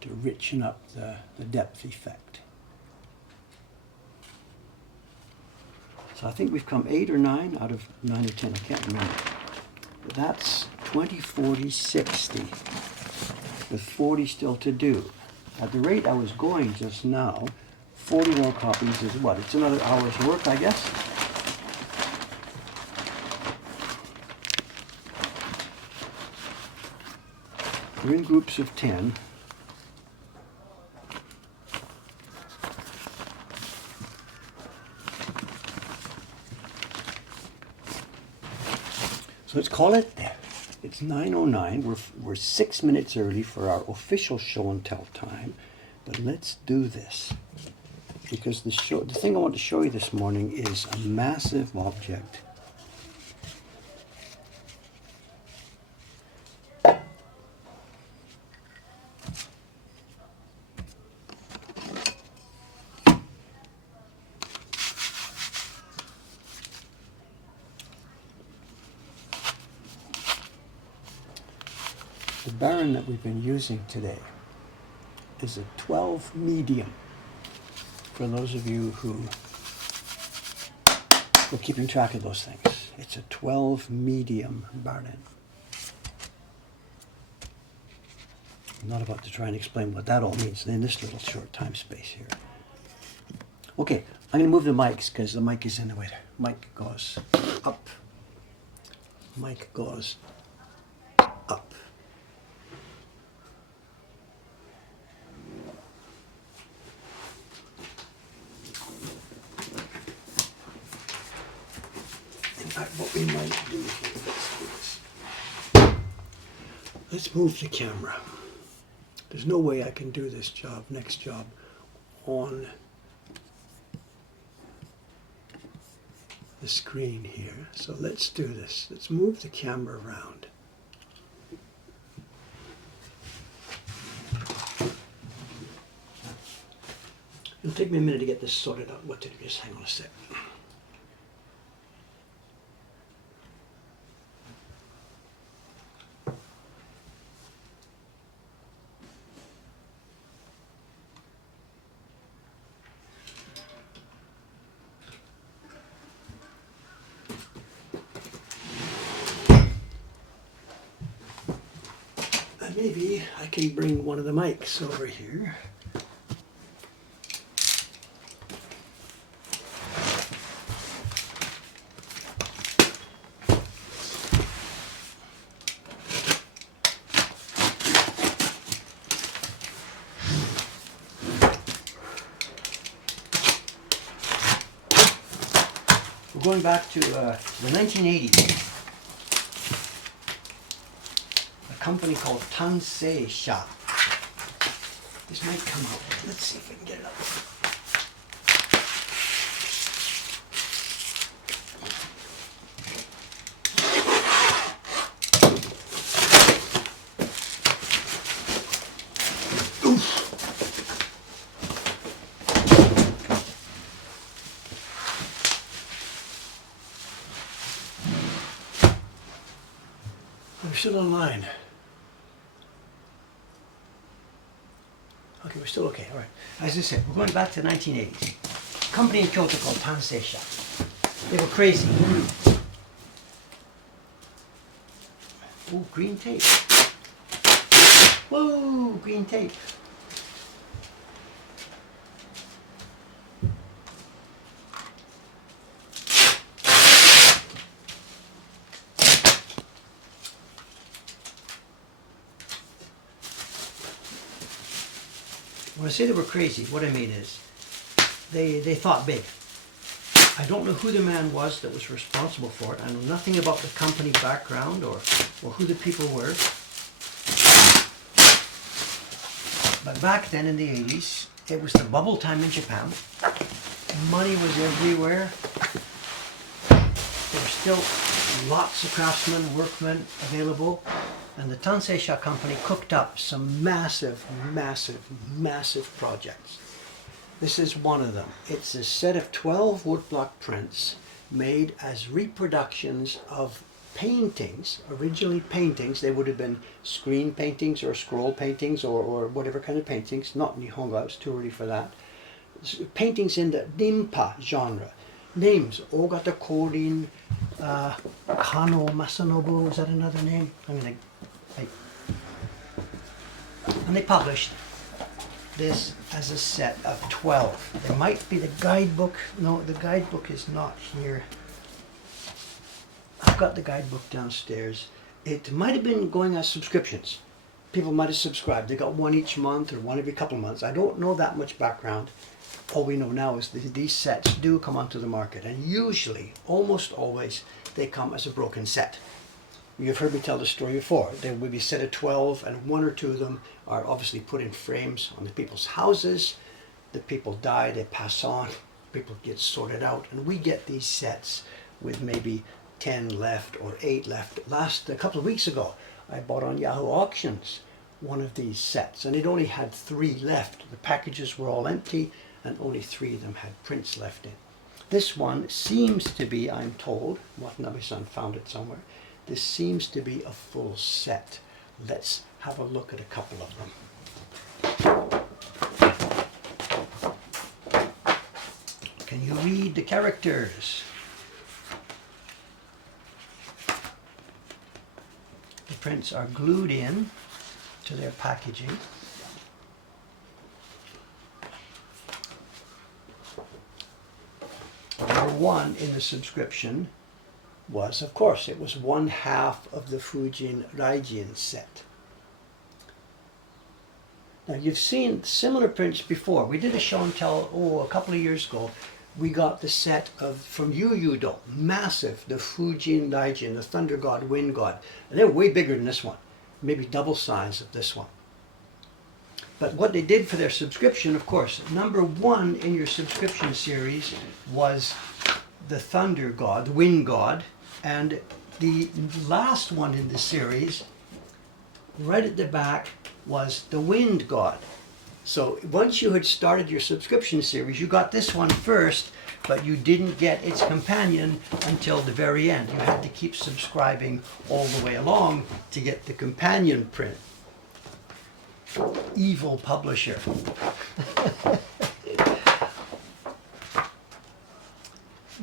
to richen up the depth effect. So I think we've come 8 or 9 out of 9 or 10, I can't remember. But that's 20, 40, 60, with 40 still to do. At the rate I was going just now, 40 more copies is what? It's another hour's work, I guess. We're in groups of 10. So let's call it, it's 9:09. We're 6 minutes early for our official show and tell time. But let's do this. Because the thing I want to show you this morning is a massive object. The Baron that we've been using today is a 12 medium. For those of you who are keeping track of those things, it's a 12 medium Baron. I'm not about to try and explain what that all means in this little short time space here. Okay, I'm going to move the mics because the mic is in the way. Mic goes up. Mic goes up. What we might do here, let's do this. Let's move the camera. There's no way I can do this job, next job, on the screen here. So let's do this. Let's move the camera around. It'll take me a minute to get this sorted out. What to do? Just hang on a sec. Maybe I can bring one of the mics over here. We're going back to the 1980s. Company called Tansei Sha. This might come out. Let's see if we can get it we're still online. Okay, we're still okay, all right. As I said, we're going back to the 1980s. Company in Kyoto called Tansei. They were crazy. Oh, green tape. Whoa, green tape. When I say they were crazy, what I mean is they thought big. I don't know who the man was that was responsible for it. I know nothing about the company background or who the people were. But back then in the 80s, it was the bubble time in Japan. Money was everywhere. There were still lots of craftsmen, workmen available. And the Tansei company cooked up some massive, massive, massive projects. This is one of them. It's a set of 12 woodblock prints made as reproductions of paintings, originally paintings. They would have been screen paintings or scroll paintings or whatever kind of paintings, not Nihonga, it was too early for that. Paintings in the Rimpa genre. Names, Ogata Korin, Kano Masanobu, is that another name? And they published this as a set of 12. There might be the guidebook. No, the guidebook is not here. I've got the guidebook downstairs. It might have been going as subscriptions. People might have subscribed. They got one each month or one every couple of months. I don't know that much background. All we know now is that these sets do come onto the market, and usually, almost always, they come as a broken set. You've heard me tell the story before. There will be a set of 12, and one or two of them are obviously put in frames on the people's houses. The people die, they pass on, people get sorted out, and we get these sets with maybe 10 left or 8 left. A couple of weeks ago, I bought on Yahoo Auctions one of these sets, and it only had 3 left. The packages were all empty, and only 3 of them had prints left in. This one seems to be, I'm told, Watanabe-san found it somewhere, this seems to be a full set. Let's have a look at a couple of them. Can you read the characters? The prints are glued in to their packaging. Number 1 in the subscription was, of course, it was 1/2 of the Fujin Raijin set. Now you've seen similar prints before. We did a show and tell, a couple of years ago. We got the set from Yuyudo, massive, the Fujin Raijin, the Thunder God, Wind God. And they're way bigger than this one, maybe double size of this one. But what they did for their subscription, of course, number 1 in your subscription series was the Thunder God, the Wind God, and the last one in the series, right at the back, was the Wind God. So once you had started your subscription series, you got this one first, but you didn't get its companion until the very end. You had to keep subscribing all the way along to get the companion print. Evil publisher.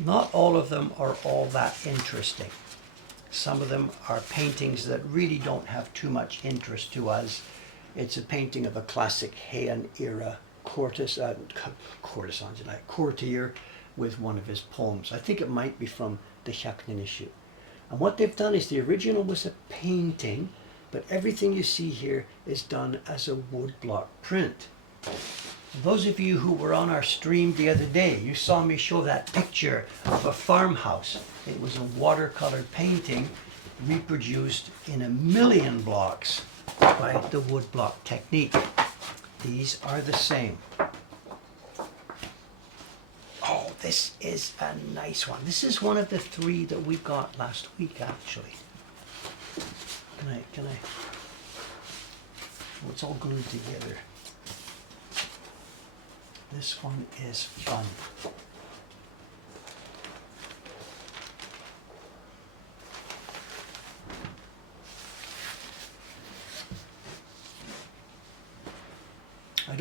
Not all of them are all that interesting. Some of them are paintings that really don't have too much interest to us. It's a painting of a classic Heian era courtier with one of his poems. I think it might be from the Hyakunin issue. And what they've done is the original was a painting, but everything you see here is done as a woodblock print. Those of you who were on our stream the other day, you saw me show that picture of a farmhouse. It was a watercolor painting reproduced in 1,000,000 blocks by the woodblock technique. These are the same. Oh, this is a nice one. This is one of the 3 that we got last week, actually. Can I? Oh, it's all glued together. This one is fun.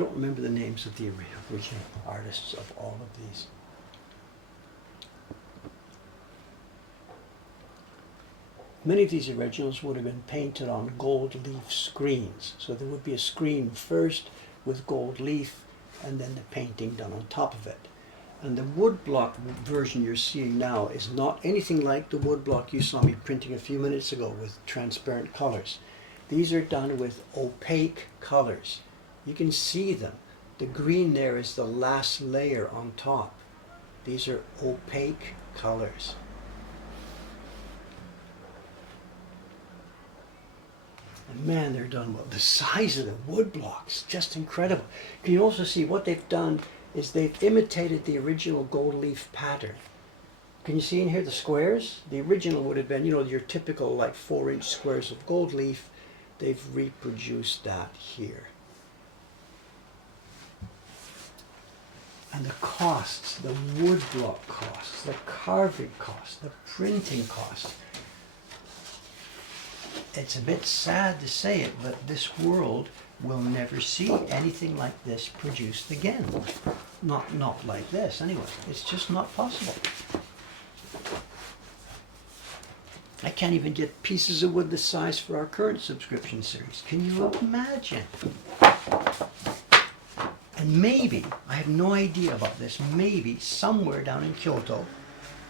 don't remember the names of the original artists of all of these. Many of these originals would have been painted on gold leaf screens. So there would be a screen first with gold leaf and then the painting done on top of it. And the woodblock version you're seeing now is not anything like the woodblock you saw me printing a few minutes ago with transparent colors. These are done with opaque colors. You can see them. The green there is the last layer on top. These are opaque colors. And man, they're done well. The size of the wood blocks, just incredible. You can also see what they've done is they've imitated the original gold leaf pattern. Can you see in here the squares? The original would have been, you know, your typical like 4-inch squares of gold leaf. They've reproduced that here. And the costs, the wood block costs, the carving costs, the printing costs. It's a bit sad to say it, but this world will never see anything like this produced again. Not like this anyway. It's just not possible. I can't even get pieces of wood this size for our current subscription series. Can you imagine? And maybe, I have no idea about this, maybe somewhere down in Kyoto,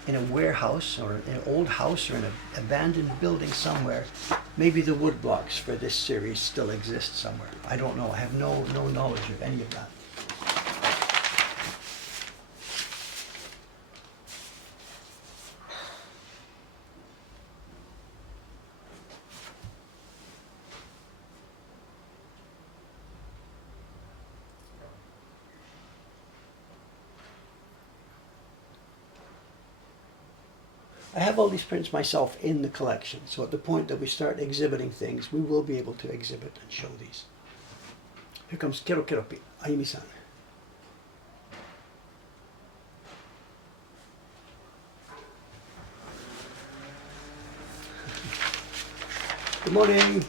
in a warehouse or in an old house or in an abandoned building somewhere, maybe the wood blocks for this series still exist somewhere. I don't know. I have no knowledge of any of that. I have all these prints myself in the collection, so at the point that we start exhibiting things, we will be able to exhibit and show these. Here comes Kero Keropi, Ayumi-san. Good morning.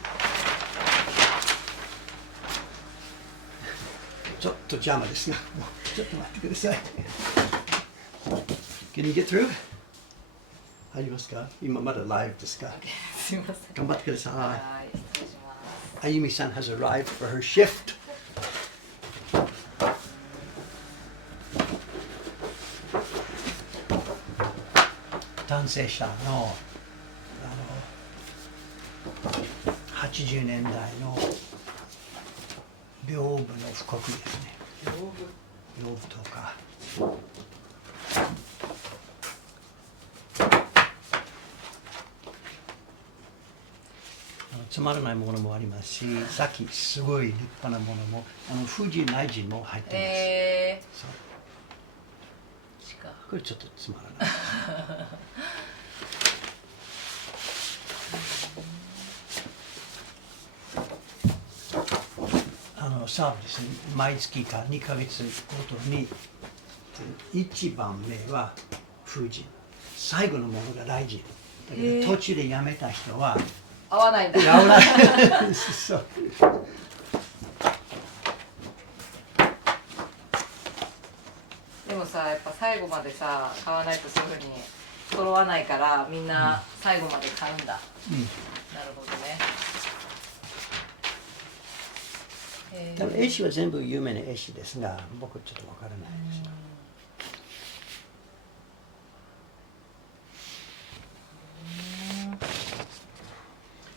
ちょっと邪魔ですが、もうちょっと待ってください。Can you get through? 入りますか？今まだライブですか？すいません。頑張ってください。はい、失礼します。Ayumi-san has arrived for her shift. 男性者の80年代の屏風の布告ですね。屏風とか。つまらないものもありますし、さっきすごい立派なものも、富士内陣も入ってます。そう。これちょっとつまらない。サーブですね。毎月か2ヶ月ごとに、1番目は富士、最後のものが大臣。だけど途中で辞めた人は、合わないんだ。合わない。そう。でもさ、やっぱ最後までさ、買わないとそういうふうに揃わないからみんな最後まで買うんだ。うん、なるほどね。多分絵師は全部有名な絵師ですが、僕ちょっとわからないです。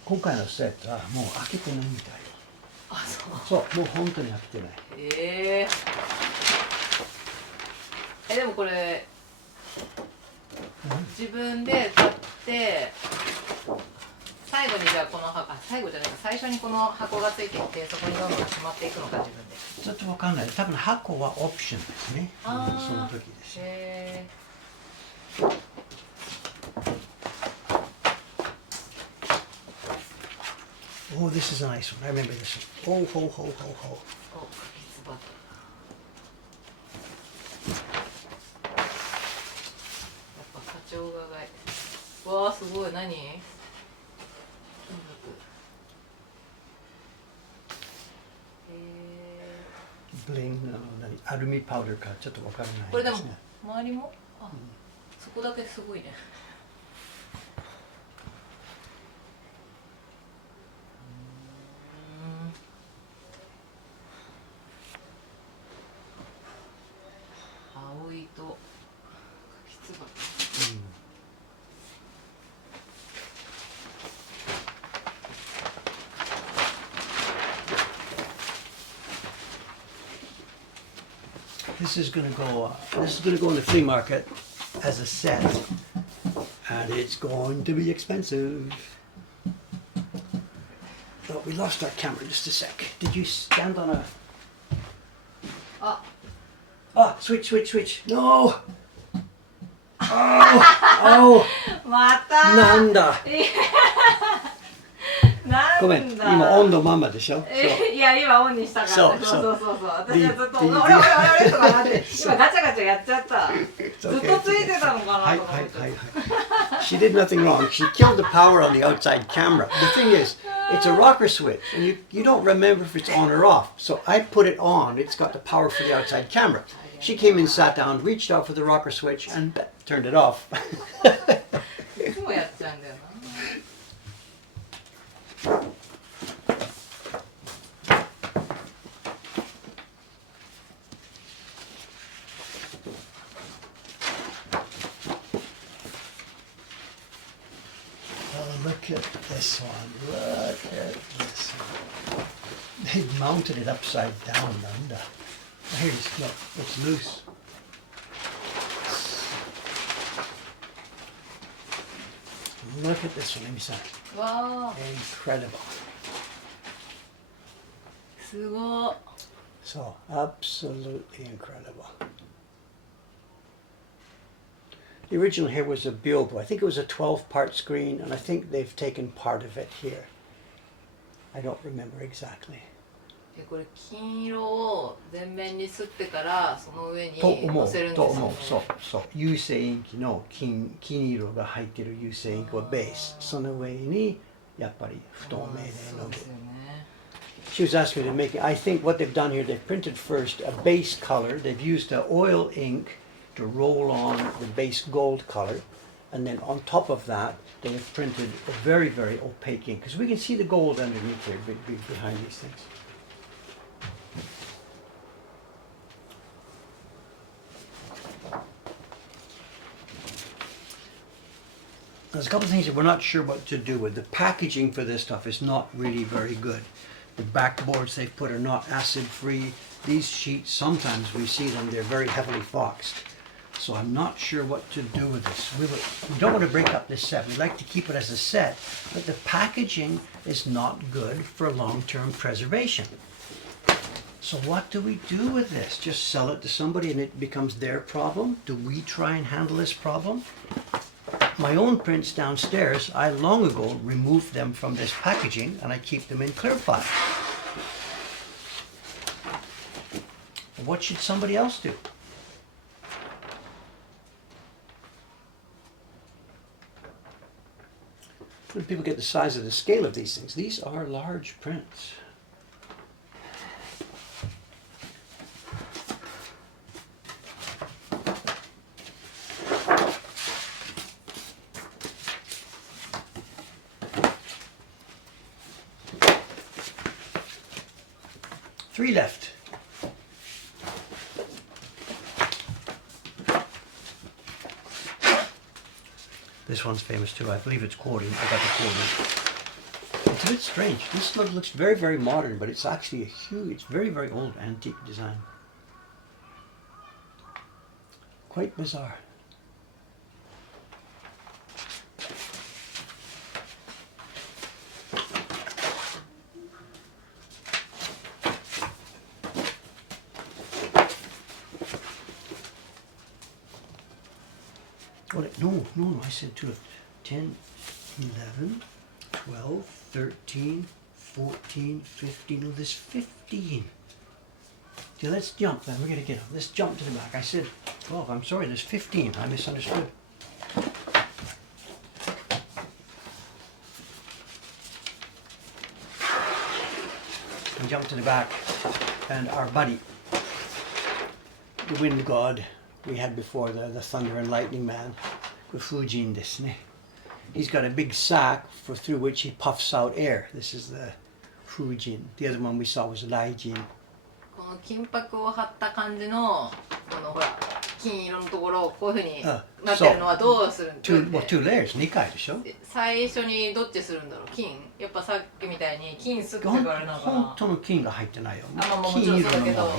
今回のセットはもう開けてないみたい。あ、そう。そう、もう本当に開けてない。でもこれ、自分で買って最後にじゃあこの箱、最後じゃないか、最初にこの箱がついてきてそこにどんどんしまっていくのか自分で。ちょっとわかんない。多分箱はオプションですね。その時です。Oh, this is a nice one. I remember this one. Oh, ho, ho, ho, ho. やっぱ課長がわあ、すごい。何？金額。アルミパウダーかちょっとわからないこれでもですね。周りもそこだけすごいね。葵と柿椿。This is going to go. This is going to go in the flea market as a set, and it's going to be expensive. Oh, we lost our camera. Just a sec. Did you stand on a? Switch. No. Oh. また。なんだ。ごめん、なんだ。今温度まんまでしょ。いや今オンにしたから。そう。私はずっと俺とかなって今ガチャガチャやっちゃった。ずっとついてたのかなと思って。She did nothing wrong. She killed the power on the outside camera. The thing is, it's a rocker switch, and you don't remember if it's on or off. So I put it on. It's got the power for the outside camera. She came in, sat down, reached out for the rocker switch, and turned it off. いつもやっちゃうんだよな。Look at this one. Look at this one. They mounted it upside down under. Here's, look, it's loose. Look at this one, let me see. わあ。 Incredible. すごい。 So, absolutely incredible. The original here was a Biobo. I think it was a 12-part screen, and I think they've taken part of it here. I don't remember exactly. これ金色を全面にすってからその上にと思う乗せるんですよね。そう油性インキの金色が入ってる油性インクはベース。その上にやっぱり不透明でので。She was asking me to make it. I think what they've done here, they've printed first a base color. They've used an oil ink to roll on the base gold color, and then on top of that they have printed a very, very opaque ink because we can see the gold underneath here behind these things. There's a couple of things that we're not sure what to do with. The packaging for this stuff is not really very good. The backboards they've put are not acid free. These sheets, sometimes we see them, they're very heavily foxed. So I'm not sure what to do with this. We don't want to break up this set. We'd like to keep it as a set, but the packaging is not good for long-term preservation. So what do we do with this? Just sell it to somebody and it becomes their problem? Do we try and handle this problem? My own prints downstairs, I long ago removed them from this packaging and I keep them in clear file. What should somebody else do? When people get the size of the scale of these things, these are large prints. Three left. This one's famous too. I believe it's quoting. I got the quoting. It's a bit strange. This looks very, very modern, but it's actually a huge, it's very, very old antique design. Quite bizarre. No, I said 10, 11, 12, 13, 14, 15. No, there's 15. Okay, let's jump then. We're going to get up. Let's jump to the back. I said 12. I'm sorry, there's 15. I misunderstood. And jump to the back. And our buddy. the wind god we had before, the thunder and lightning man, the Fujin desu ne. He's got a big sack through which he puffs out air. This is the Fujin. The other one we saw was Raijin. この金箔を貼った感じのこのほら金色のところをこういうふうになってるのはどうするんですか？ Two layers, 2回でしょ？最初にどっちするんだろう？金やっぱさっきみたいに金すぐってからなんかな。本当の金が入ってないよ。もちろんそうだけど。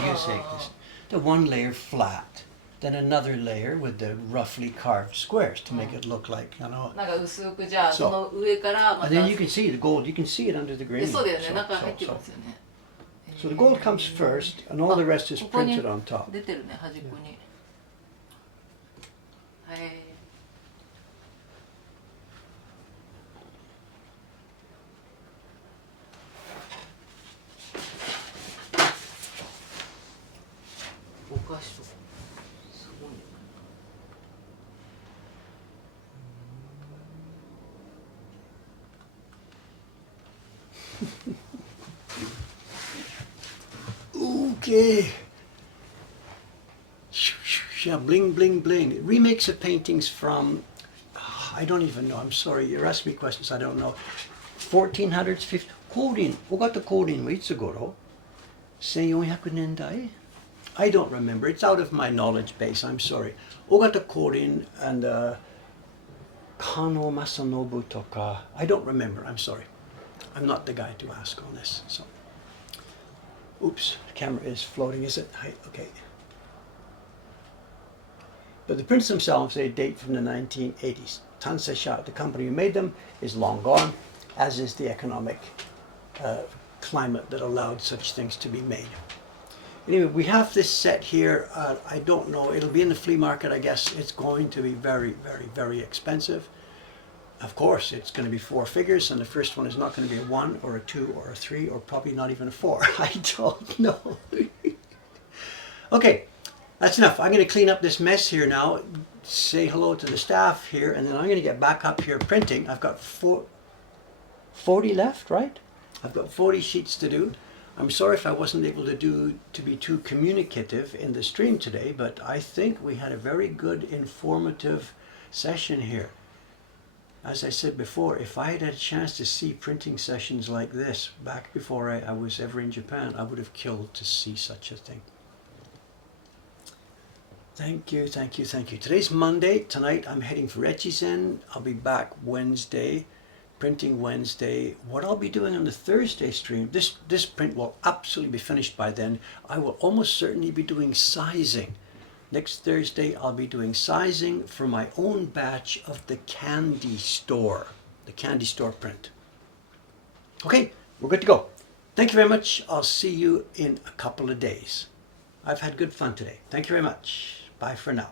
The one layer flat, then another layer with the roughly carved squares to make it look like, なんか薄くじゃあその上からまた。And then you can see the gold. You can see it under the green. そうだよね。中入ってますよね。So the gold comes first, and all the rest is printed on top. 出てるね、端っこに。お菓子とかすごいね。Okay. Yeah, bling, bling, bling. Remakes of paintings from, I don't even know. I'm sorry. You're asking me questions I don't know. 1400s, 50s. 光琳。尾形光琳はいつ頃 ?1400 年代 I don't remember. It's out of my knowledge base. I'm sorry. 尾形光琳 and Kano Masanobu toka. I don't remember. I'm sorry. I'm not the guy to ask on this. So, oops, the camera is floating, is it? Okay. But the prints themselves, they date from the 1980s. Tansei, the company who made them, is long gone, as is the economic climate that allowed such things to be made. Anyway, we have this set here. I don't know. It'll be in the flea market, I guess. It's going to be very, very, very expensive. Of course, it's going to be 4 figures, and the first one is not going to be a 1 or a 2 or a 3 or probably not even a 4. I don't know. Okay, that's enough. I'm going to clean up this mess here now, say hello to the staff here, and then I'm going to get back up here printing. I've got 40 left, right? I've got 40 sheets to do. I'm sorry if I wasn't able to be too communicative in the stream today, but I think we had a very good informative session here. As I said before, if I had a chance to see printing sessions like this back before I was ever in Japan, I would have killed to see such a thing. Thank you, thank you, thank you. Today's Monday. Tonight I'm heading for Echizen. I'll be back Wednesday, printing Wednesday. What I'll be doing on the Thursday stream, this print will absolutely be finished by then. I will almost certainly be doing sizing. Next Thursday, I'll be doing sizing for my own batch of the candy store print. Okay, we're good to go. Thank you very much. I'll see you in a couple of days. I've had good fun today. Thank you very much. Bye for now.